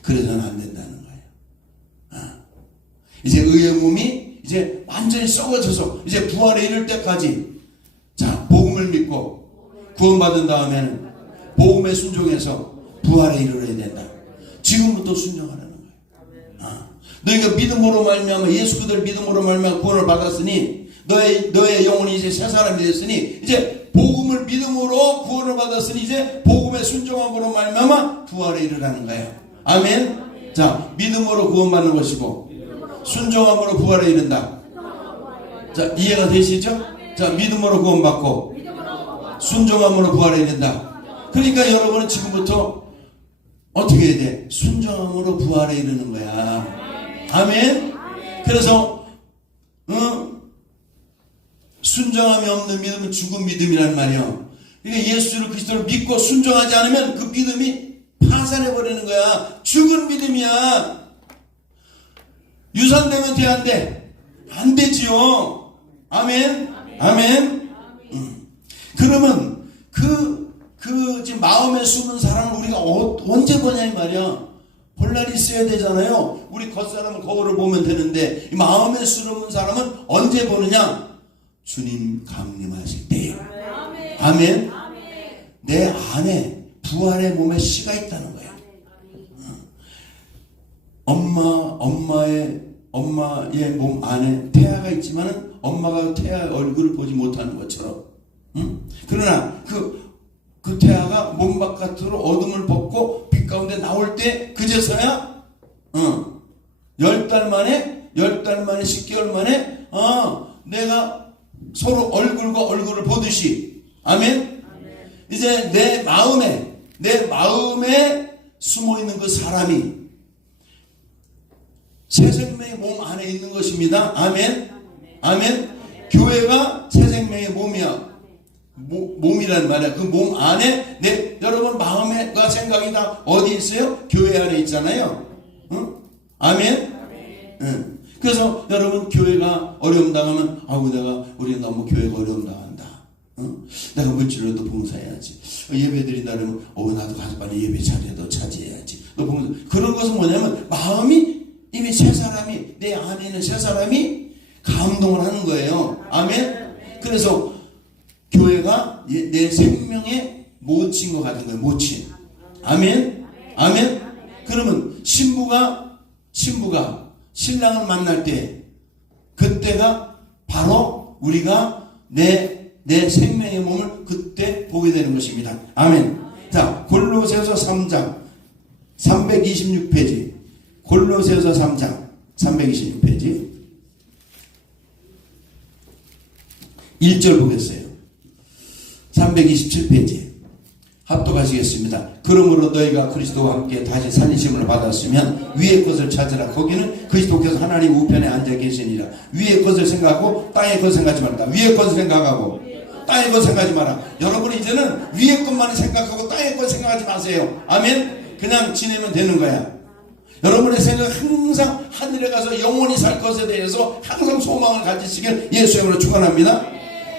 그래서는 안 된다는 거예요. 이제 의의 몸이 이제 완전히 썩어져서 이제 부활에 이를 때까지 자, 복음을 믿고 구원받은 다음에는 복음에 순종해서 부활에 이르러야 된다. 지금부터 순종하라는 거예요. 너희가 믿음으로 말미암아 예수 그들 믿음으로 말미암아 구원을 받았으니 너의 영혼이 이제 새 사람이 됐으니 이제 복음을 믿음으로 구원을 받았으니 이제 복음에 순종함으로 말미암아 부활에 이르라는 거예요. 아멘. 자, 믿음으로 구원받는 것이고 순종함으로 부활에 이른다. 자, 이해가 되시죠? 자, 믿음으로 구원받고 순종함으로 부활에 이른다. 그러니까 여러분은 지금부터 어떻게 해야 돼? 순종함으로 부활에 이르는 거야. 아멘. 그래서 순종함이 없는 믿음은 죽은 믿음이란 말이야. 그러니까 예수를 그리스도를 믿고 순종하지 않으면 그 믿음이 파산해버리는 거야. 죽은 믿음이야. 유산되면 돼, 안 돼? 안 되지요. 아멘. 아멘. 그러면 지금 마음에 숨은 사람을 우리가 언제 보냐 이 말이야. 볼 날이 있어야 되잖아요. 우리 겉사람은 거울을 보면 되는데 이 마음에 숨은 사람은 언제 보느냐? 주님 강림하실 때예요. 아멘. 내 안에 부활의 몸에 씨가 있다는 거야. 엄마의 엄마의 몸 안에 태아가 있지만은 엄마가 태아의 얼굴을 보지 못하는 것처럼, 그러나 그 태아가 몸 바깥으로 어둠을 벗고 빛 가운데 나올 때 그제서야 10달 만에 10개월 만에 내가 서로 얼굴과 얼굴을 보듯이, 아멘. 이제 내 마음에 숨어 있는 그 사람이 새 생명의 몸 안에 있는 것입니다. 아멘. 아멘. 교회가 새 생명의 몸이야. 몸이란 말이야. 그 몸 안에 여러분 마음과 생각이 다 어디 있어요? 교회 안에 있잖아요. 아멘. 그래서 여러분 교회가 어려움 당하면 우리 너무 교회가 어려움 당한다. 내가 물질로도 봉사해야지. 예배 드린다면 나도 가서 빨리 예배 자리에도 차지해야지. 너 봉사. 그런 것은 뭐냐면 마음이 이미 새 사람이 내 안에 있는 새 사람이 감동을 하는 거예요. 아멘. 그래서 교회가 내 생명의 모친 것 같은 거예요. 모친. 아멘. 아멘. 그러면 신부가 신랑을 만날 때 그때가 바로 우리가 내 생명의 몸을 그때 보게 되는 것입니다. 아멘. 자, 골로새서 3장 326페이지. 골로새서 3장 326페이지 1절 보겠어요. 327페이지 합독하시겠습니다. 그러므로 너희가 그리스도와 함께 다시 살리심을 받았으면 위의 것을 찾으라. 거기는 그리스도께서 하나님 우편에 앉아 계시니라. 위의 것을 생각하고 땅의 것을 생각하지 말라. 위의 것을 생각하고 땅의 것을 생각하지 마라. 여러분 이제는 위의 것만 생각하고 땅의 것을 생각하지 마세요. 아멘. 그냥 지내면 되는 거야. 여러분의 생각 항상 하늘에 가서 영원히 살 것에 대해서 항상 소망을 가지시길 예수의 이름으로 축원합니다.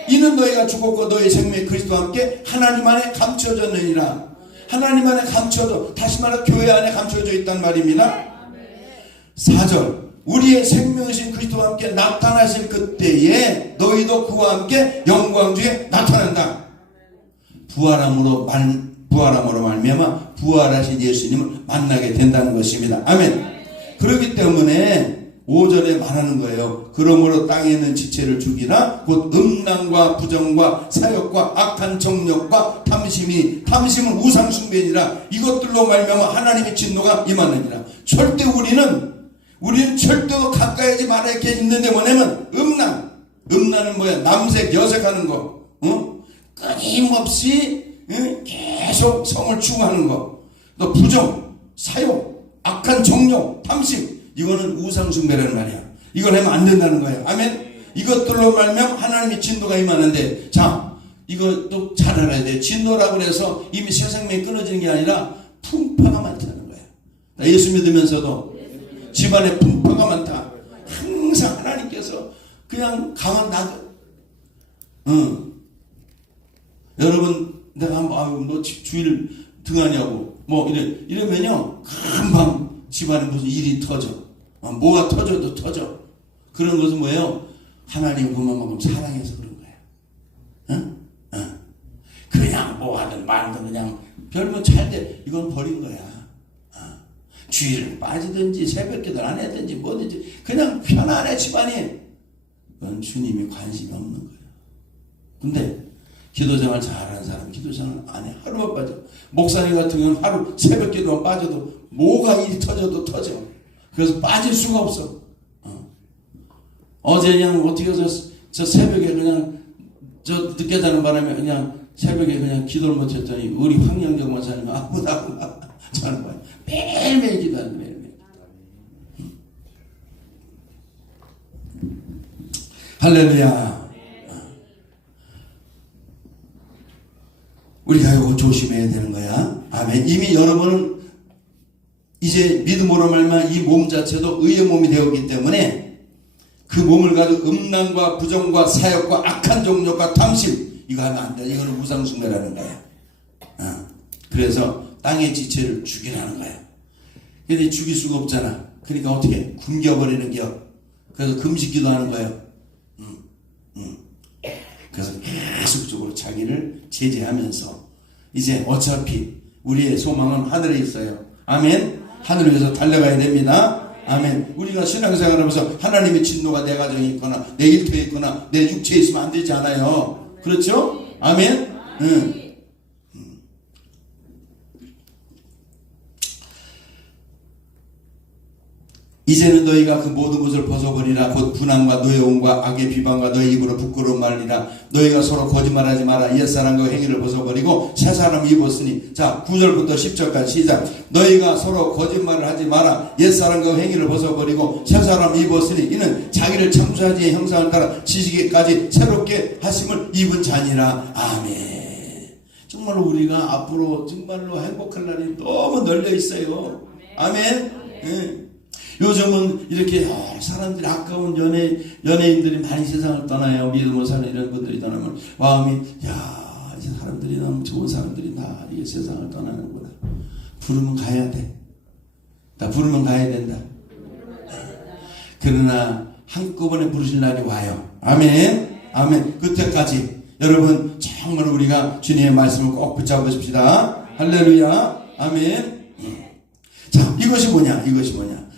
이는 너희가 죽었고 너희 생명이 그리스도와 함께 하나님 안에 감춰졌느니라. 하나님 안에 감춰져, 다시 말해 교회 안에 감춰져 있단 말입니다. 4절 우리의 생명이신 그리스도와 함께 나타나실 그때에 너희도 그와 함께 영광 중에 나타난다. 부활함으로 말미암아 부활하신 예수님을 만나게 된다는 것입니다. 아멘. 그렇기 때문에 5절에 말하는 거예요. 그러므로 땅에 있는 지체를 죽이라. 곧 음란과 부정과 사욕과 악한 정욕과 탐심은 우상 숭배니라. 이것들로 말미암아 하나님의 진노가 임하느니라. 절대 우리는 절대로 가까이 하지 말아야 게 있는데 뭐냐면 음란은 뭐야? 남색 여색하는 거, 끊임없이 계속 성을 추구하는 거. 또 부정, 사욕, 악한 정욕, 탐심, 이거는 우상숭배라는 말이야. 이걸 하면 안 된다는 거예요. 아멘. 이것들로 말미암아 하나님의 진노가 임하는데, 자, 이것도 잘 알아야 돼. 진노라고 해서 이미 새 생명이 끊어지는 게 아니라 풍파가 많다는 거야. 예수 믿으면서도 집안에 풍파가 많다. 항상 하나님께서 그냥 가만 놔둬. 여러분, 내가 한번 너 주일 등하냐고 이러면요 금방 집안에 무슨 일이 터져. 뭐가 터져도 터져. 그런 것은 뭐예요? 하나님 그만큼 사랑해서 그런 거야. 그냥 뭐 하든 말든 그냥 별로 잘 돼. 이건 버린 거야. 주일을 빠지든지 새벽기도 안 했든지 뭐든지 그냥 편안해 집안이. 그건 주님이 관심이 없는 거야. 근데 기도생활 잘하는 사람 기도생활 안 해. 하루만 빠져. 목사님 같은 경우는 하루 새벽기도만 빠져도 뭐가 일이 터져도 터져. 그래서 빠질 수가 없어. 어제 그냥 어떻게 해서 저 새벽에 그냥 저 늦게 자는 바람에 그냥 새벽에 그냥 기도를 못했더니 우리 황영경 목사님 아무도 자는 거야. 매일매일 기도하는 매일매일. 할렐루야. 우리가 이거 조심해야 되는 거야. 아멘. 이미 여러분은 이제 믿음으로 말미암아 이 몸 자체도 의의 몸이 되었기 때문에 그 몸을 가지고 음란과 부정과 사욕과 악한 정욕과 탐심 이거 하면 안 돼. 이거는 우상숭배라는 거야. 그래서 땅의 지체를 죽이라는 거야. 근데 죽일 수가 없잖아. 그러니까 어떻게 굶겨버리는 겨. 그래서 금식기도 하는 거예요. 그래서 계속적으로 자기를 제재하면서 이제 어차피 우리의 소망은 하늘에 있어요. 아멘. 하늘을 위해서 달려가야 됩니다. 아멘. 우리가 신앙생활하면서 하나님의 진노가 내 가정에 있거나 내 일터에 있거나 내 육체에 있으면 안 되지 않아요. 그렇죠? 아멘. 응. 이제는 너희가 그 모든 것을 벗어버리라. 곧 분함과 노여움과 악의 비방과 너희 입으로 부끄러운 말이라. 너희가 서로 거짓말하지 마라. 옛사람과 행위를 벗어버리고 새사람을 입었으니. 자, 9절부터 10절까지 시작. 너희가 서로 거짓말을 하지 마라. 옛사람과 행위를 벗어버리고 새사람을 입었으니 이는 자기를 창조하지의 형상을 따라 지식에까지 새롭게 하심을 입은 자니라. 아멘. 정말로 우리가 앞으로 정말로 행복할 날이 너무 널려 있어요. 아멘. 네. 요즘은 이렇게 사람들이 아까운 연예인들이 많이 세상을 떠나요. 믿음을 사는 이런 분들이 떠나면 마음이 이제 사람들이 너무 좋은 사람들이 다 이게 세상을 떠나는구나. 부르면 가야 돼. 다 부르면 가야 된다. 그러나 한꺼번에 부르실 날이 와요. 아멘. 아멘. 그때까지 여러분 정말 우리가 주님의 말씀을 꼭 붙잡으십시다. 할렐루야. 아멘. 자, 이것이 뭐냐?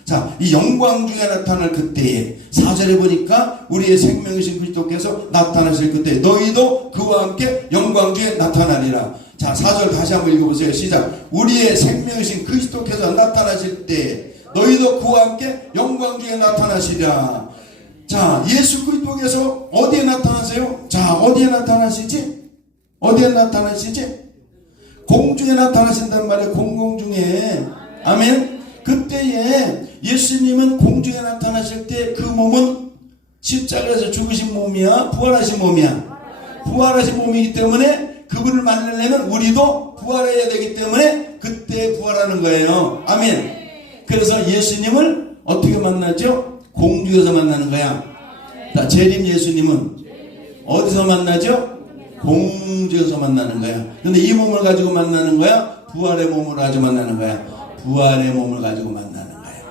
자, 이 영광 중에 나타날 그때에 4절에 보니까 우리의 생명이신 그리스도께서 나타나실 그때 너희도 그와 함께 영광 중에 나타나리라. 자, 4절 다시 한번 읽어보세요. 시작. 우리의 생명이신 그리스도께서 나타나실 때 너희도 그와 함께 영광 중에 나타나시리라. 자, 예수 그리스도께서 어디에 나타나세요? 자, 어디에 나타나시지? 공중에 나타나신단 말이에요. 공중에. 아멘. 그때에 예수님은 공중에 나타나실 때 그 몸은 십자가에서 죽으신 몸이야? 부활하신 몸이야? 부활하신 몸이기 때문에 그분을 만나려면 우리도 부활해야 되기 때문에 그때 부활하는 거예요. 아멘. 그래서 예수님을 어떻게 만나죠? 공중에서 만나는 거야. 자, 재림 예수님은 어디서 만나죠? 공중에서 만나는 거야. 근데 이 몸을 가지고 만나는 거야? 부활의 몸을 가지고 만나는 거야. 부활의 몸을 가지고 만나는 거예요.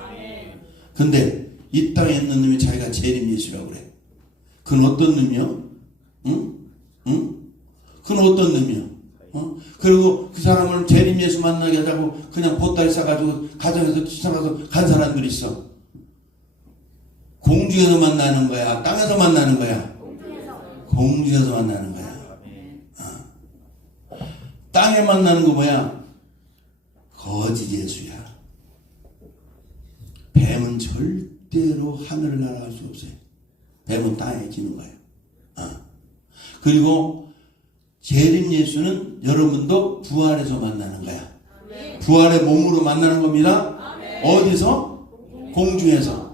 근데 이 땅에 있는 놈이 자기가 재림 예수라고 그래. 그건 어떤 놈이요? 응? 그건 어떤 놈이요? 그리고 그 사람을 재림 예수 만나게 하자고 그냥 보따리 싸가지고 가정에서 쫓아가서 간 사람들이 있어. 공중에서 만나는 거야? 땅에서 만나는 거야? 공중에서 만나는 거야. 땅에 만나는 거 뭐야? 거짓 예수야. 뱀은 절대로 하늘을 날아갈 수 없어요. 뱀은 땅에 기는 거예요. 그리고 재림 예수는 여러분도 부활해서 만나는 거야. 부활의 몸으로 만나는 겁니다. 어디서? 공중에서.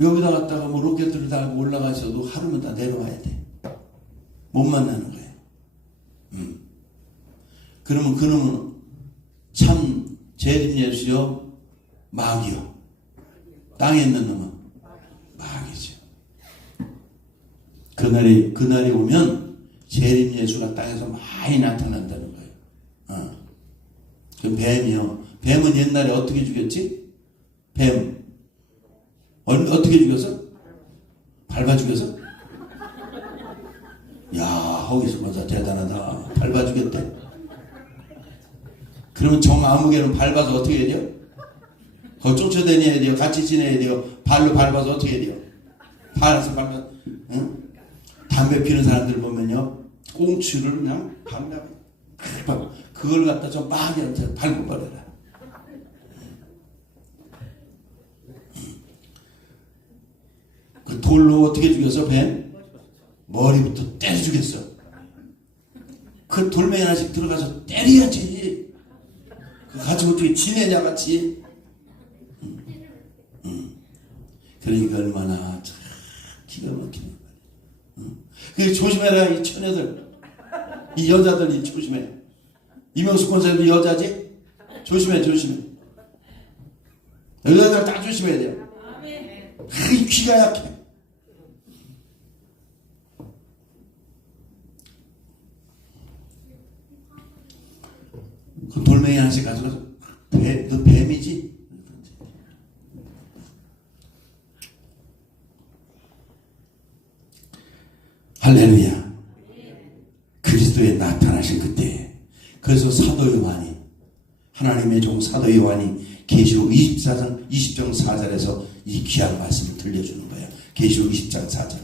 여기다 갔다가 뭐 로켓을 달고 올라가셔도 하루면 다 내려와야 돼. 못 만나는 거예요. 그러면 그놈은 참 재림 예수요? 마귀요? 땅에 있는 놈은 마귀죠. 그날이 오면 재림 예수가 땅에서 많이 나타난다는 거예요. 그 뱀이요. 뱀은 옛날에 어떻게 죽였지? 뱀. 어떻게 죽였어? 밟아 죽였어? 야, 거기서 보자 대단하다. 밟아 죽였대. 그러면 정 아무개는 밟아서 어떻게 해야 돼요? 거기 쫓아다녀야 돼요. 같이 지내야 돼요. 발로 밟아서 어떻게 해야 돼요? 밟아서. 응? 담배 피는 사람들 보면요. 꽁치를 그냥 밟아. 그걸 갖다 좀 마귀한테 밟고 버려라. 그 돌로 어떻게 죽였어, 뱀? 머리부터 때려 죽였어. 그 돌멩이 하나씩 들어가서 때려야지. 그 가지고 어떻게 지내냐, 같이. 그러니까 얼마나 참 기가 막히는 말이야. 그래서 조심해라, 이 처녀들. 이 여자들이 조심해. 이명수 권사님도 여자지? 조심해. 여자들 다 조심해야 돼요. 귀가 약해. 그 돌멩이 하나씩 가져가서 너 뱀이지? 할렐루야. 그리스도에 나타나신 그때, 그래서 사도 요한이, 하나님의 종 사도 요한이 계시록 24장 20장 4절에서 이 귀한 말씀을 들려주는 거예요. 계시록 20장 4절.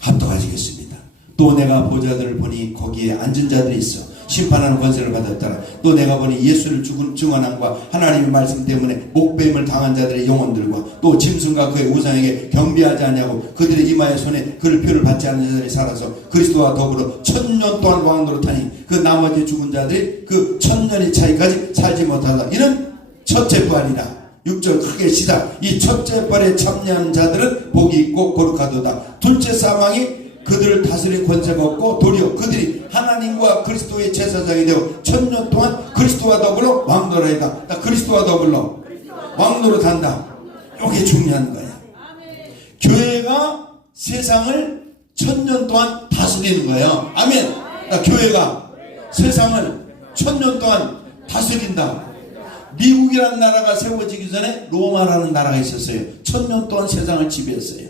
합독하시겠습니다. 또 내가 보좌들을 보니 거기에 앉은 자들이 있어 심판하는 권세를 받았더라. 또 내가 보니 예수를 증언함과 하나님의 말씀 때문에 목배임을 당한 자들의 영혼들과 또 짐승과 그의 우상에게 경배하지 않냐고 그들의 이마의 손에 그를 표를 받지 않는 자들이 살아서 그리스도와 더불어 1000년 동안 왕노릇 하니 그 나머지 죽은 자들이 그 1000년이 차이까지 살지 못하다. 이는 첫째 부활이라. 6절 크게 시작. 이 첫째 부활에 참여한 자들은 복이 있고 거룩하도다. 둘째 사망이 그들을 다스릴 권세가 없고 도리어 그들이 하나님과 그리스도의 제사장이 되어 1000년 동안 그리스도와 더불어 왕노릇하다. 그리스도와 더불어 왕노릇한다. 이게 중요한 거야. 교회가 세상을 1000년 동안 다스리는 거예요. 아멘. 교회가 세상을 1000년 동안 다스린다. 미국이라는 나라가 세워지기 전에 로마라는 나라가 있었어요. 1000년 동안 세상을 지배했어요.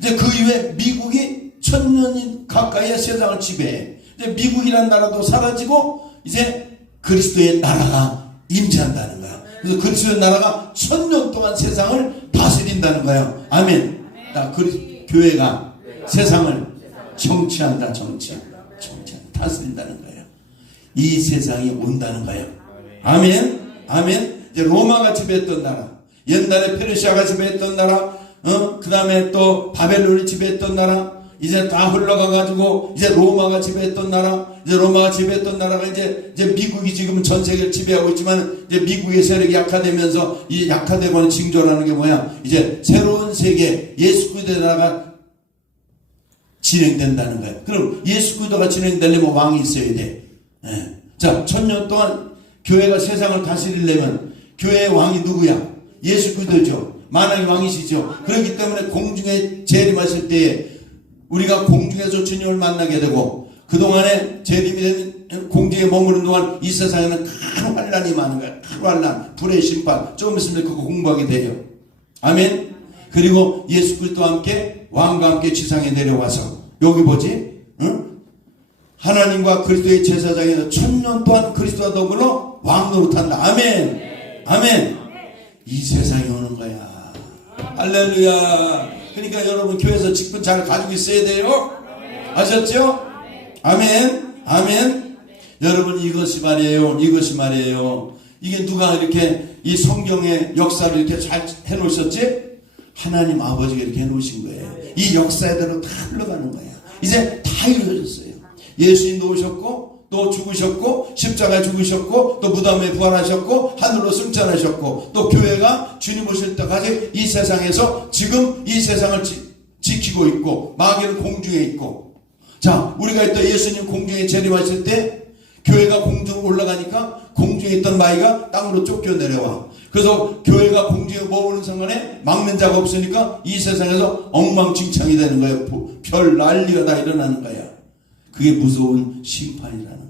이제 그 이후에 미국이 1000년이 가까이의 세상을 지배해. 이제 미국이라는 나라도 사라지고 이제 그리스도의 나라가 임재한다는 거야. 그래서 그리스도의 나라가 1000년 동안 세상을 다스린다는 거예요. 아멘. 교회가 세상을 정치한다. 다스린다는 거예요. 이 세상이 온다는 거예요. 아멘. 아멘. 이제 로마가 지배했던 나라, 옛날에 페르시아가 지배했던 나라, 그 다음에 또 바벨론이 지배했던 나라, 이제 다 흘러가가지고 이제 로마가 지배했던 나라, 이제 로마가 지배했던 나라가 이제 미국이 지금 전 세계를 지배하고 있지만 이제 미국의 세력이 약화되면서 이 약화되고는 징조라는 게 뭐야? 이제 새로운 세계 예수 그리스도의 나라가 진행된다는 거예요. 그럼 예수 그리스도가 진행되려면 왕이 있어야 돼. 자, 1000년 동안 교회가 세상을 다스리려면 교회의 왕이 누구야? 예수 그리스도죠. 만왕의 왕이시죠. 그렇기 때문에 공중에 재림하실 때에 우리가 공중에서 주님을 만나게 되고 그동안에 재림이 된 공중에 머무는 동안 이 세상에는 큰 환란이 많은 거야. 큰 환란, 불의 심판. 조금 있으면 그거 공부하게 돼요. 아멘. 그리고 예수 그리스도와 함께 왕과 함께 지상에 내려와서 여기 뭐지? 응? 하나님과 그리스도의 제사장에서 1000년 동안 그리스도와 더불어 왕노릇한다. 아멘. 아멘. 이 세상이 오는 거야. 할렐루야. 그러니까 여러분 교회에서 직분 잘 가지고 있어야 돼요. 아셨죠? 아멘. 아멘. 여러분 이것이 말이에요. 이게 누가 이렇게 이 성경의 역사를 이렇게 잘 해놓으셨지? 하나님 아버지가 이렇게 해놓으신 거예요. 이 역사대로 다 흘러가는 거야. 이제 다 이루어졌어요. 예수님도 오셨고 또 죽으셨고 십자가에 죽으셨고 또 무덤에 부활하셨고 하늘로 승천하셨고 또 교회가 주님 오실 때까지 이 세상에서 지금 이 세상을 지키고 있고 마귀는 공중에 있고. 자, 우리가 있던 예수님 공중에 재림하실 때 교회가 공중으로 올라가니까 공중에 있던 마귀가 땅으로 쫓겨내려와. 그래서 교회가 공중에 머무는 순간에 막는 자가 없으니까 이 세상에서 엉망진창이 되는 거예요. 별 난리가 다 일어나는 거야. 그게 무서운 심판이라는 거예요.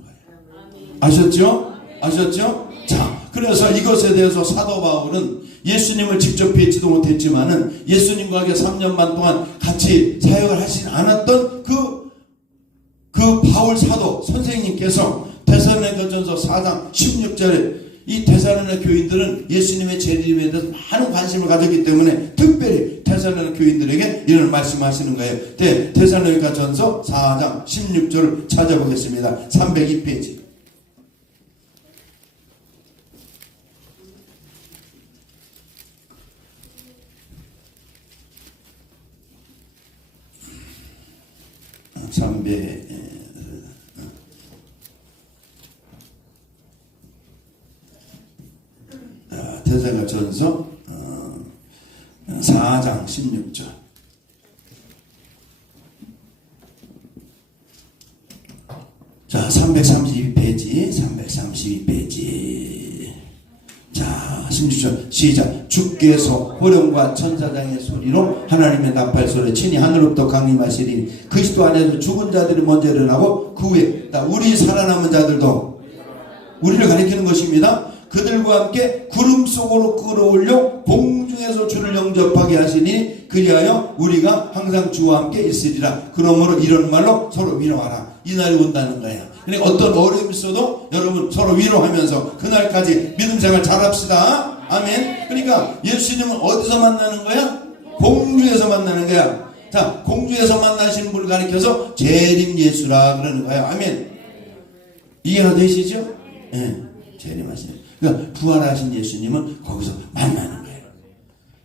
아셨죠? 아셨죠? 자, 그래서 이것에 대해서 사도 바울은 예수님을 직접 뵙지도 못했지만은 예수님과 함께 3년 반 동안 같이 사역을 하진 않았던 그 바울 사도 선생님께서 데살로니가전서 4장 16절에 이 데살로니가 교인들은 예수님의 재림에 대해서 많은 관심을 가졌기 때문에 특별히 데살로니가 교인들에게 이런 말씀하시는 거예요. 데살로니가전서 4장 16절을 찾아보겠습니다. 302페이지. 데살로니가전서 4장 16절. 자, 332페이지. 자, 16절 시작. 주께서 호령과 천사장의 소리로 하나님의 나팔 소리를 친히 하늘로부터 강림하시리니 그리스도 안에서 죽은 자들이 먼저 일어나고 그 후에 우리 살아남은 자들도, 우리를 가리키는 것입니다. 그들과 함께 구름 속으로 끌어올려 공중에서 주를 영접하게 하시니 그리하여 우리가 항상 주와 함께 있으리라. 그러므로 이런 말로 서로 위로하라. 이 날이 온다는 거야. 그러니까 어떤 어려움이 있어도 여러분 서로 위로하면서 그날까지 믿음 생활 잘합시다. 아멘. 그러니까 예수님은 어디서 만나는 거야? 공중에서 만나는 거야. 자, 공중에서 만나시는 분을 가리켜서 재림 예수라 그러는 거야. 아멘. 이해가 되시죠? 예. 네, 재림하시네. 그러니까 부활하신 예수님은 거기서 만나는 거예요.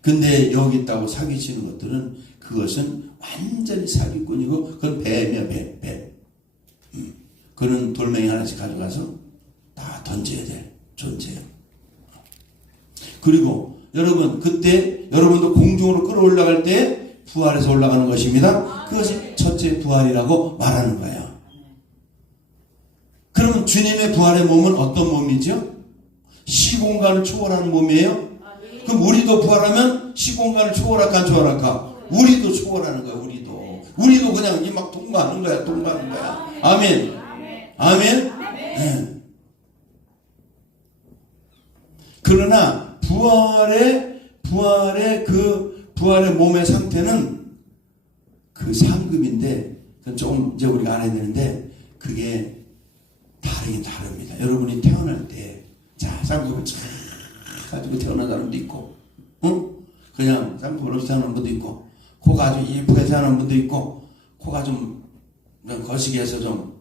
근데 여기 있다고 사기치는 것들은 그것은 완전히 사기꾼이고 그건 뱀이야, 뱀. 그는 돌멩이 하나씩 가져가서 다 던져야 될 존재예요. 그리고 여러분 그때 여러분도 공중으로 끌어올라갈 때 부활해서 올라가는 것입니다. 그것이 첫째 부활이라고 말하는 거예요. 그러면 주님의 부활의 몸은 어떤 몸이죠? 시공간을 초월하는 몸이에요. 그럼 우리도 부활하면 시공간을 초월할까 안 초월할까? 우리도 초월하는 거야. 우리도 그냥 이 막 통과하는 거야. 아멘. 아멘. 네. 그러나 부활의 몸의 상태는 그 상급인데 그건 조금 이제 우리가 알아야 되는데 그게 다르긴 다릅니다. 여러분이 태어날 때 자 상급을 쫙 가지고 태어난 사람도 있고 그냥 상급을 없이 태어난 분도 있고 코가 아주 이쁘게 태어난 분도 있고 코가 좀 거시기해서 좀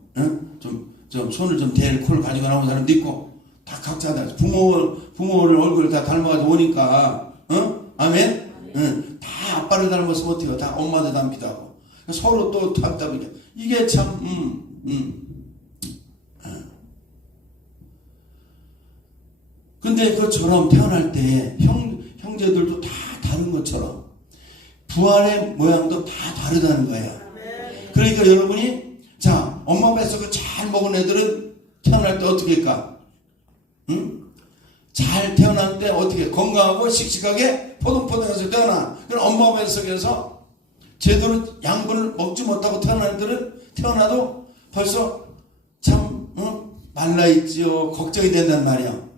손을 좀 댈 코를 가지고 나온 사람도 있고 다 각자 다 부모를 얼굴을 다 닮아가지고 오니까 아멘? 다 아빠를 닮았으면 어때요? 다 엄마도 닮기도 하고 서로 또 닮다보니까 이게 참 근데 그것처럼 태어날 때 형제들도 다 다른 것처럼 부활의 모양도 다 다르다는 거예요. 그러니까 여러분이 자 엄마 뱃속을 잘 먹은 애들은 태어날 때 어떻게 할까? 잘 태어날 때 어떻게 건강하고 씩씩하게 포동포동해서 태어나. 그럼 엄마 뱃속에서 제대로 양분을 먹지 못하고 태어난 애들은 태어나도 벌써 참 말라있지요. 걱정이 된단 말이야.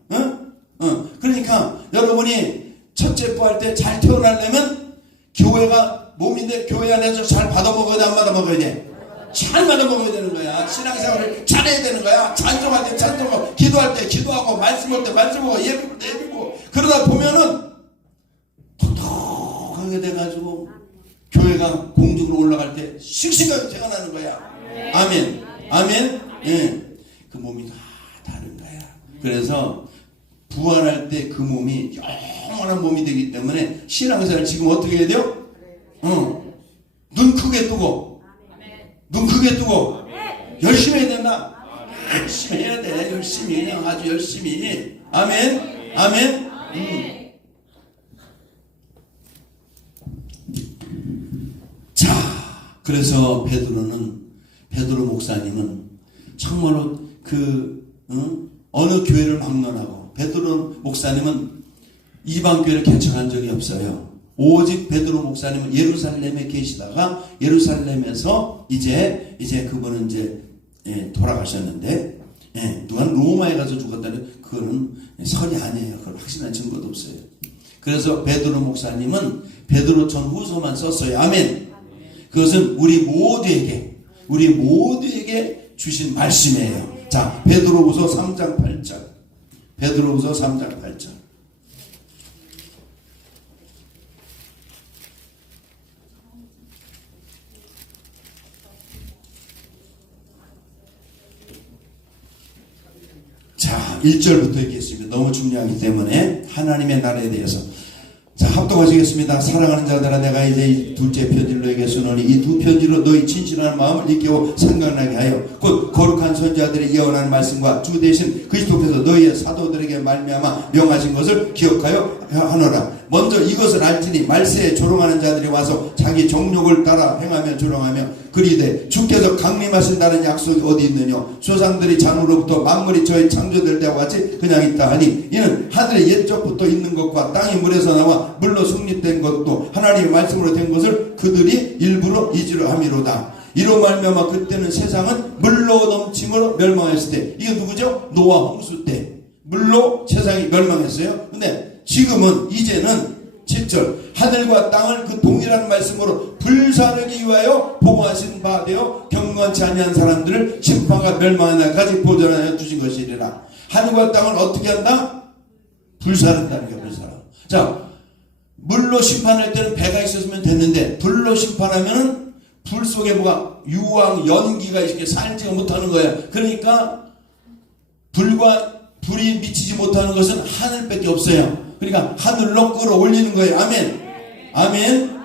그러니까 여러분이 첫째 부활 때 잘 태어나려면 교회가 몸인데 교회 안에서 잘 받아먹어야 돼? 안 받아먹어야 돼? 잘 받아먹어야 되는 거야. 신앙생활을 잘해야 되는 거야. 찬송할 때 찬송하고 기도할 때 기도하고 말씀할 때 말씀하고 예비할 때 예비고 그러다 보면은 톡톡하게 돼가지고 교회가 공중으로 올라갈 때 씩씩하게 태어나는 거야. 아멘. 아멘. 예. 그 몸이 다 다른 거야. 그래서 부활할 때 그 몸이 영원한 몸이 되기 때문에 신앙생활 지금 어떻게 해야 돼요? 눈 크게 뜨고 열심히 해야 된다. 열심히 해야 돼. 열심히 그냥 아주 열심히. 아멘. 아멘. 자, 그래서 베드로 목사님은 정말로 어느 교회를 막론하고 베드로 목사님은 이방 교회를 개척한 적이 없어요. 오직 베드로 목사님은 예루살렘에 계시다가 예루살렘에서 이제 그분은 이제 돌아가셨는데 누가 로마에 가서 죽었다는 그거는 설이 아니에요. 그건 확실한 증거도 없어요. 그래서 베드로 목사님은 베드로전 후서만 썼어요. 아멘. 그것은 우리 모두에게 주신 말씀이에요. 자, 베드로후서 3장 8절. 베드로후서 3장 8절. 자, 1절부터 읽겠습니다. 너무 중요하기 때문에 하나님의 나라에 대해서. 자, 합독하시겠습니다. 사랑하는 자들아, 내가 이제 이 둘째 편지를 너에게 쓰노니 이 두 편지로 너희 진실한 마음을 일깨워 생각나게 하여 곧 거룩한 선지자들이 예언하는 말씀과 주 대신 그리스도께서 너희의 사도들에게 말미암아 명하신 것을 기억하여 하노라. 먼저 이것을 알지니 말세에 조롱하는 자들이 와서 자기 정욕을 따라 행하며 조롱하며 그리되 주께서 강림하신다는 약속이 어디 있느냐. 조상들이 잔으로부터 만물이 저희 창조될 때와 같이 그냥 있다 하니 이는 하늘의 옛적부터 있는 것과 땅이 물에서 나와 물로 성립된 것도 하나님의 말씀으로 된 것을 그들이 일부러 잊으려 함이로다. 이로 말미암아 그때는 세상은 물로 넘침으로 멸망했을 때. 이게 누구죠? 노아 홍수 때. 물로 세상이 멸망했어요. 근데 지금은 이제는 7절 하늘과 땅을 그 동일한 말씀으로 불사르기 위하여 보호하신 바 되어 경건치 아니한 사람들을 심판과 멸망의 날까지 보존하여 주신 것이리라. 하늘과 땅을 어떻게 한다? 불사른다는 게 불사라. 자, 물로 심판할 때는 배가 있었으면 됐는데 불로 심판하면은 불 속에 뭐가 유황 연기가 이렇게 살지가 못하는 거야. 그러니까 불이 미치지 못하는 것은 하늘밖에 없어요. 그러니까 하늘로 끌어올리는 거예요. 아멘. 아멘.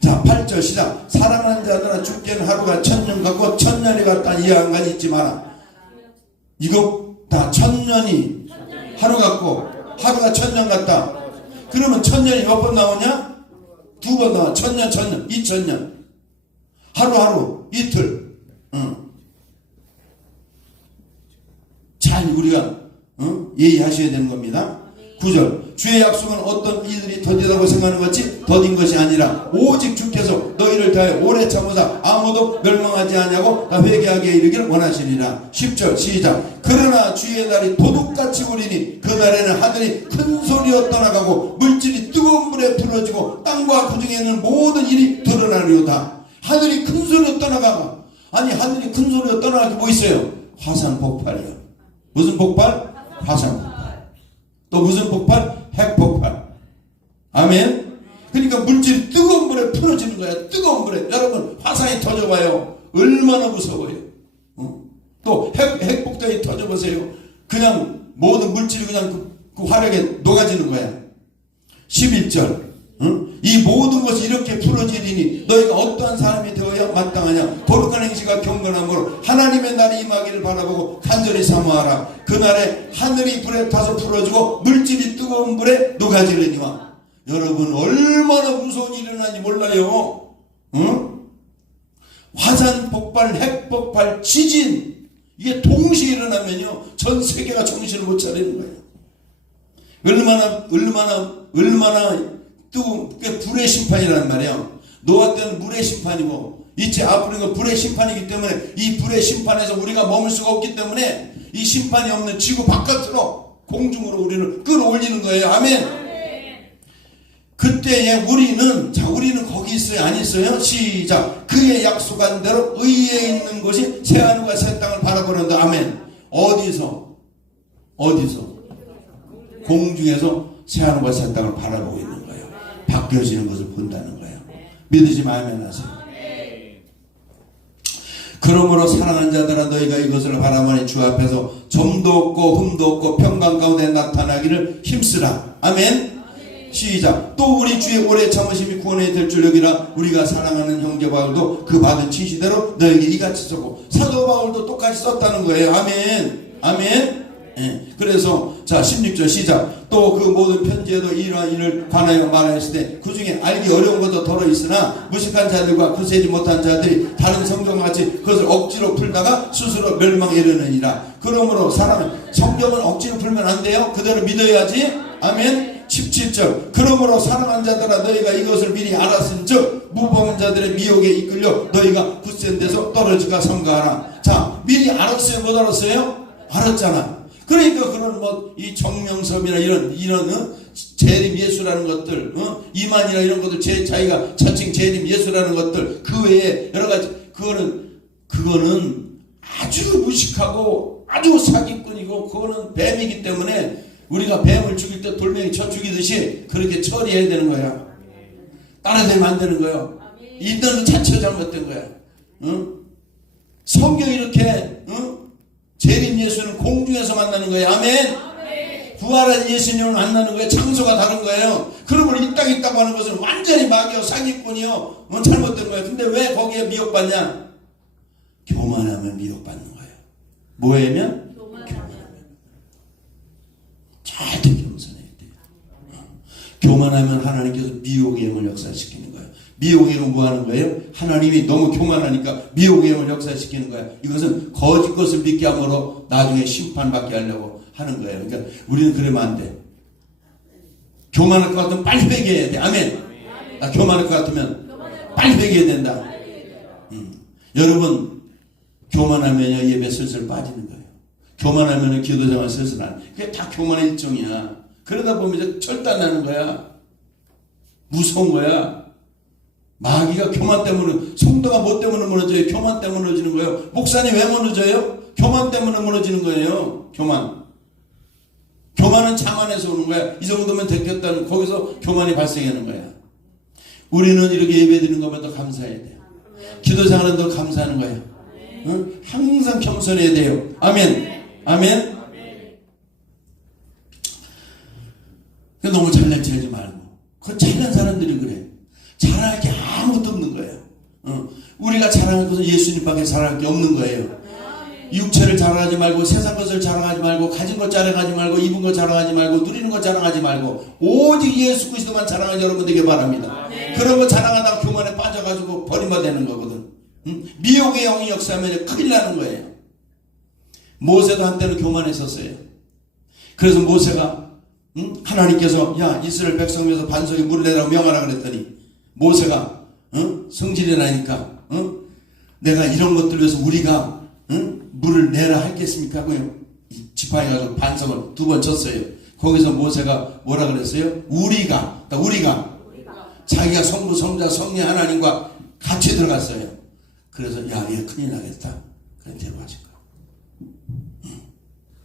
자, 8절 시작. 사랑하는 자들아 죽게는 하루가 1000년 같고 1000년이 같다. 이해 한 가지 잊지 마라. 이거 다 1000년이 하루 같고 하루가 1000년 같다. 그러면 1000년이 몇 번 나오냐? 2번 나와. 1000년, 1000년, 2000년. 하루하루, 이틀. 잘 우리가 예의하셔야 되는 겁니다. 9절 주의 약속은 어떤 이들이 더디다고 생각하는 것이 더딘 것이 아니라 오직 주께서 너희를 다하여 오래 참으사 아무도 멸망하지 아니하고 다 회개하게 이르기를 원하시리라. 10절 시작. 그러나 주의 날이 도둑같이 오리니 그날에는 하늘이 큰 소리로 떠나가고 물질이 뜨거운 물에 풀어지고 땅과 그 중에 있는 모든 일이 드러나리로다. 하늘이 큰 소리로 떠나가고, 아니 하늘이 큰 소리로 떠나가기 뭐 있어요? 화산 폭발이요. 무슨 폭발? 화산 폭발. 또 무슨 폭발? 핵 폭발. 아멘. 그러니까 물질이 뜨거운 물에 풀어지는 거야. 뜨거운 물에. 여러분 화산이 터져봐요. 얼마나 무서워요. 또 핵폭탄이 터져보세요. 그냥 모든 물질이 그냥 그 화력에 녹아지는 거야. 11절 이 모든 것이 이렇게 풀어지리니 너희가 어떠한 사람이 되어야 마땅하냐. 거룩한 행실과 경건함으로 하나님의 날이 임하기를 바라보고 간절히 사모하라. 그날에 하늘이 불에 타서 풀어지고 물질이 뜨거운 불에 녹아지려니와. 여러분 얼마나 무서운 일이 일어나는지 몰라요. 화산 폭발, 핵 폭발, 지진 이게 동시에 일어나면요 전 세계가 정신을 못 차리는 거예요. 얼마나 뜨거운 불의 심판이라는 말이에요. 노아 때는 물의 심판이고 이제 앞으로는 불의 심판이기 때문에 이 불의 심판에서 우리가 머물 수가 없기 때문에 이 심판이 없는 지구 바깥으로 공중으로 우리를 끌어올리는 거예요. 아멘. 그때에 우리는 거기 있어요? 안 있어요? 시작. 그의 약속한 대로 의에 있는 곳이 새하늘과 새 땅을 바라보는다. 아멘. 어디서? 공중에서 새하늘과 새 땅을 바라보고 있는 거예요. 바뀌어지는 것을 본다는 거예요. 믿으시면 아멘 하세요. 그러므로 사랑하는 자들아 너희가 이것을 바라보니 주 앞에서 점도 없고 흠도 없고 평강 가운데 나타나기를 힘쓰라. 아멘. 시작. 또 우리 주의 오래 참으심이 구원이 될 줄 여기라. 우리가 사랑하는 형제 바울도 그 받은 지시대로 너에게 이같이 썼고 사도 바울도 똑같이 썼다는 거예요. 아멘. 아멘. 그래서 자 16절 시작. 또 그 모든 편지에도 이러한 일을 관하여 말하였을 때 그 중에 알기 어려운 것도 더러 있으나 무식한 자들과 구세지 못한 자들이 다른 성경과 같이 그것을 억지로 풀다가 스스로 멸망에 이르느니라. 그러므로 사람은 성경은 억지로 풀면 안 돼요. 그대로 믿어야지. 아멘. 17절 그러므로 사랑하는 자들아 너희가 이것을 미리 알았은즉 무법한 자들의 미혹에 이끌려 너희가 굳센 데서 떨어질까 삼가하라. 자 미리 알았어요? 못 알았어요? 알았잖아. 그러니까 그런 이 정명섭이나 이런 재림 예수라는 것들, 이만이나 이런 것들, 자기가 자칭 재림 예수라는 것들, 그 외에 여러 가지, 그거는 아주 무식하고 아주 사기꾼이고, 그거는 뱀이기 때문에 우리가 뱀을 죽일 때 돌멩이 쳐 죽이듯이 그렇게 처리해야 되는 거야. 따라들면 안 되는 거예요. 이들은 자체가 잘못된 거야. 성경이 이렇게, 재림 예수는 공중에서 만나는 거예요. 아멘. 부활한 예수님을 만나는 거예요. 장소가 다른 거예요. 그러면 이 땅에 있다고 하는 것은 완전히 마귀요 사기꾼이요 잘못된 거예요. 근데 왜 거기에 미혹받냐? 교만하면 미혹받는 거예요. 뭐하면? 교만하면. 절대 겸손해야 돼요. 교만하면 하나님께서 미혹의 영을 역사시키는 거예요. 미혹의 영은 뭐 하는 거예요? 하나님이 너무 교만하니까 미혹의 영을 역사시키는 거예요. 이것은 거짓 것을 믿게 함으로 나중에 심판받게 하려고 하는 거예요. 그러니까 우리는 그러면 안 돼. 교만할 것 같으면 빨리 회개해야 돼. 아멘. 나 교만할 것 같으면 빨리 회개해야 된다. 여러분 교만하면요 예배 슬슬 빠지는 거예요. 교만하면 기도생활 서서나. 그게 다 교만의 일종이야. 그러다 보면 이제 절단나는 거야. 무서운 거야. 마귀가 교만 때문에, 성도가 뭐 때문에 무너져요? 교만 때문에 무너지는 거예요. 목사님 왜 무너져요? 교만 때문에 무너지는 거예요. 교만. 교만은 자만에서 오는 거야. 이 정도면 됐겠다는, 거기서 교만이 발생하는 거야. 우리는 이렇게 예배드리는 것만 더 감사해야 돼요. 기도 생활은 더 감사하는 거예요. 응? 항상 겸손해야 돼요. 아멘. 아멘. 너무 잘난 체하지 말고. 그 잘난 사람들이 그래. 자랑할 게 아무것도 없는 거예요. 우리가 자랑할 것은 예수님밖에 자랑할 게 없는 거예요. 육체를 자랑하지 말고, 세상 것을 자랑하지 말고, 가진 것 자랑하지 말고, 입은 것 자랑하지 말고, 누리는 것 자랑하지 말고, 오직 예수 그리스도만 자랑하는 여러분 되게 바랍니다. 그런 거 자랑하다가 교만에 빠져가지고 버림받는 거거든. 미혹의 영이 역사하면 큰일 나는 거예요. 모세도 한때는 교만했었어요. 그래서 모세가 하나님께서 야 이스라엘 백성 중에서 반석에 물을 내라고 명하라 그랬더니 모세가 성질이 나니까 내가 이런 것들 위해서 우리가 물을 내라 할겠습니까 하고요. 지파에 가서 반석을 2번 쳤어요. 거기서 모세가 뭐라 그랬어요? 우리가 자기가 성부 성자 성리 하나님과 같이 들어갔어요. 그래서 야 얘 큰일 나겠다. 그냥 데려가신 거예요.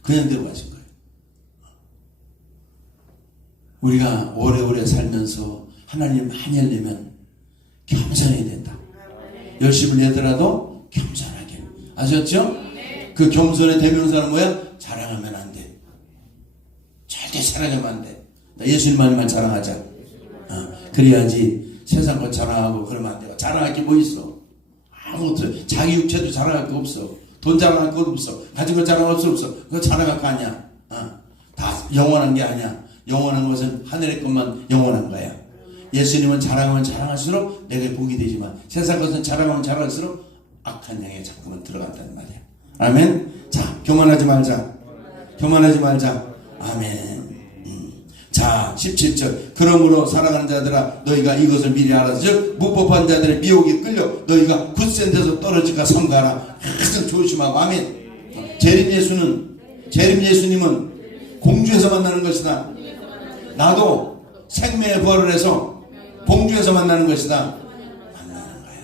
그냥 데려가신 거예요. 우리가 오래오래 살면서 하나님 많이 하려면 겸손해야 된다. 열심을 내더라도 겸손하게. 아셨죠? 그 겸손의 대명사는 뭐야? 자랑하면 안 돼. 절대 자랑하면 안 돼. 예수님만만 자랑하자. 그래야지 세상 것 자랑하고 그러면 안 돼. 자랑할 게 뭐 있어? 아무것도. 자기 육체도 자랑할 거 없어. 돈 자랑할 거 없어. 가진 거 자랑할 수 없어. 그거 자랑할 거 아니야. 다 영원한 게 아니야. 영원한 것은 하늘의 것만 영원한 거야. 예수님은 자랑하면 자랑할수록 내게 복이 되지만 세상 것은 자랑하면 자랑할수록 악한 양에 자꾸만 들어간다는 말이야. 아멘. 자, 교만하지 말자. 교만하지 말자. 아멘. 자, 17절. 그러므로 사랑하는 자들아 너희가 이것을 미리 알아서 즉 무법한 자들의 미혹에 끌려 너희가 굳센 데서 떨어질까 삼가라. 항상 조심하고. 아멘. 재림 예수님은 공주에서 만나는 것이다. 나도 생명의 부활을 해서 공주에서 만나는 것이다. 만나는 거야.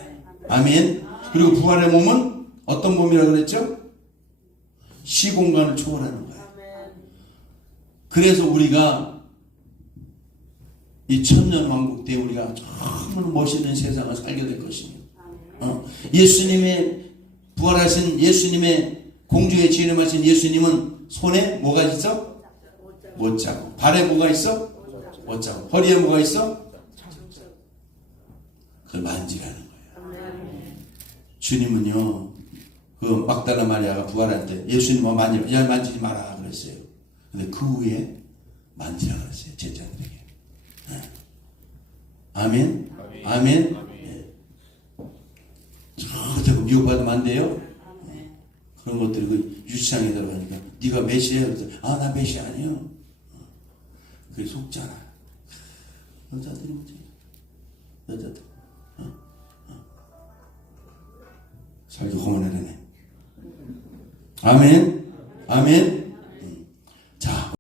아멘. 그리고 부활의 몸은 어떤 몸이라고 그랬죠? 시공간을 초월하는 거야. 그래서 우리가 이 천년왕국 때 우리가 정말 멋있는 세상을 살게 될 것입니다. 예수님의 부활하신 예수님의 공중에 진음하신 예수님은 손에 뭐가 있어? 못자국. 발에 뭐가 있어? 못자국. 허리에 뭐가 있어? 그걸 만지라는 거예요. 주님은요, 그 막달라 마리아가 부활할 때 예수님 만지지 마라 그랬어요. 근데 그 후에 만지라 그랬어요. 제자들에게. 아멘. 아멘. 네. 절대 미혹받으면 안 돼요. 그런 것들이 그 유치장에 들어가니까 네가 메시아야? 그래서 나 메시아 아니에요. 그게 속잖아. 여자들이 뭐지? 여자들. 살기 고만하네. 아멘. 아멘.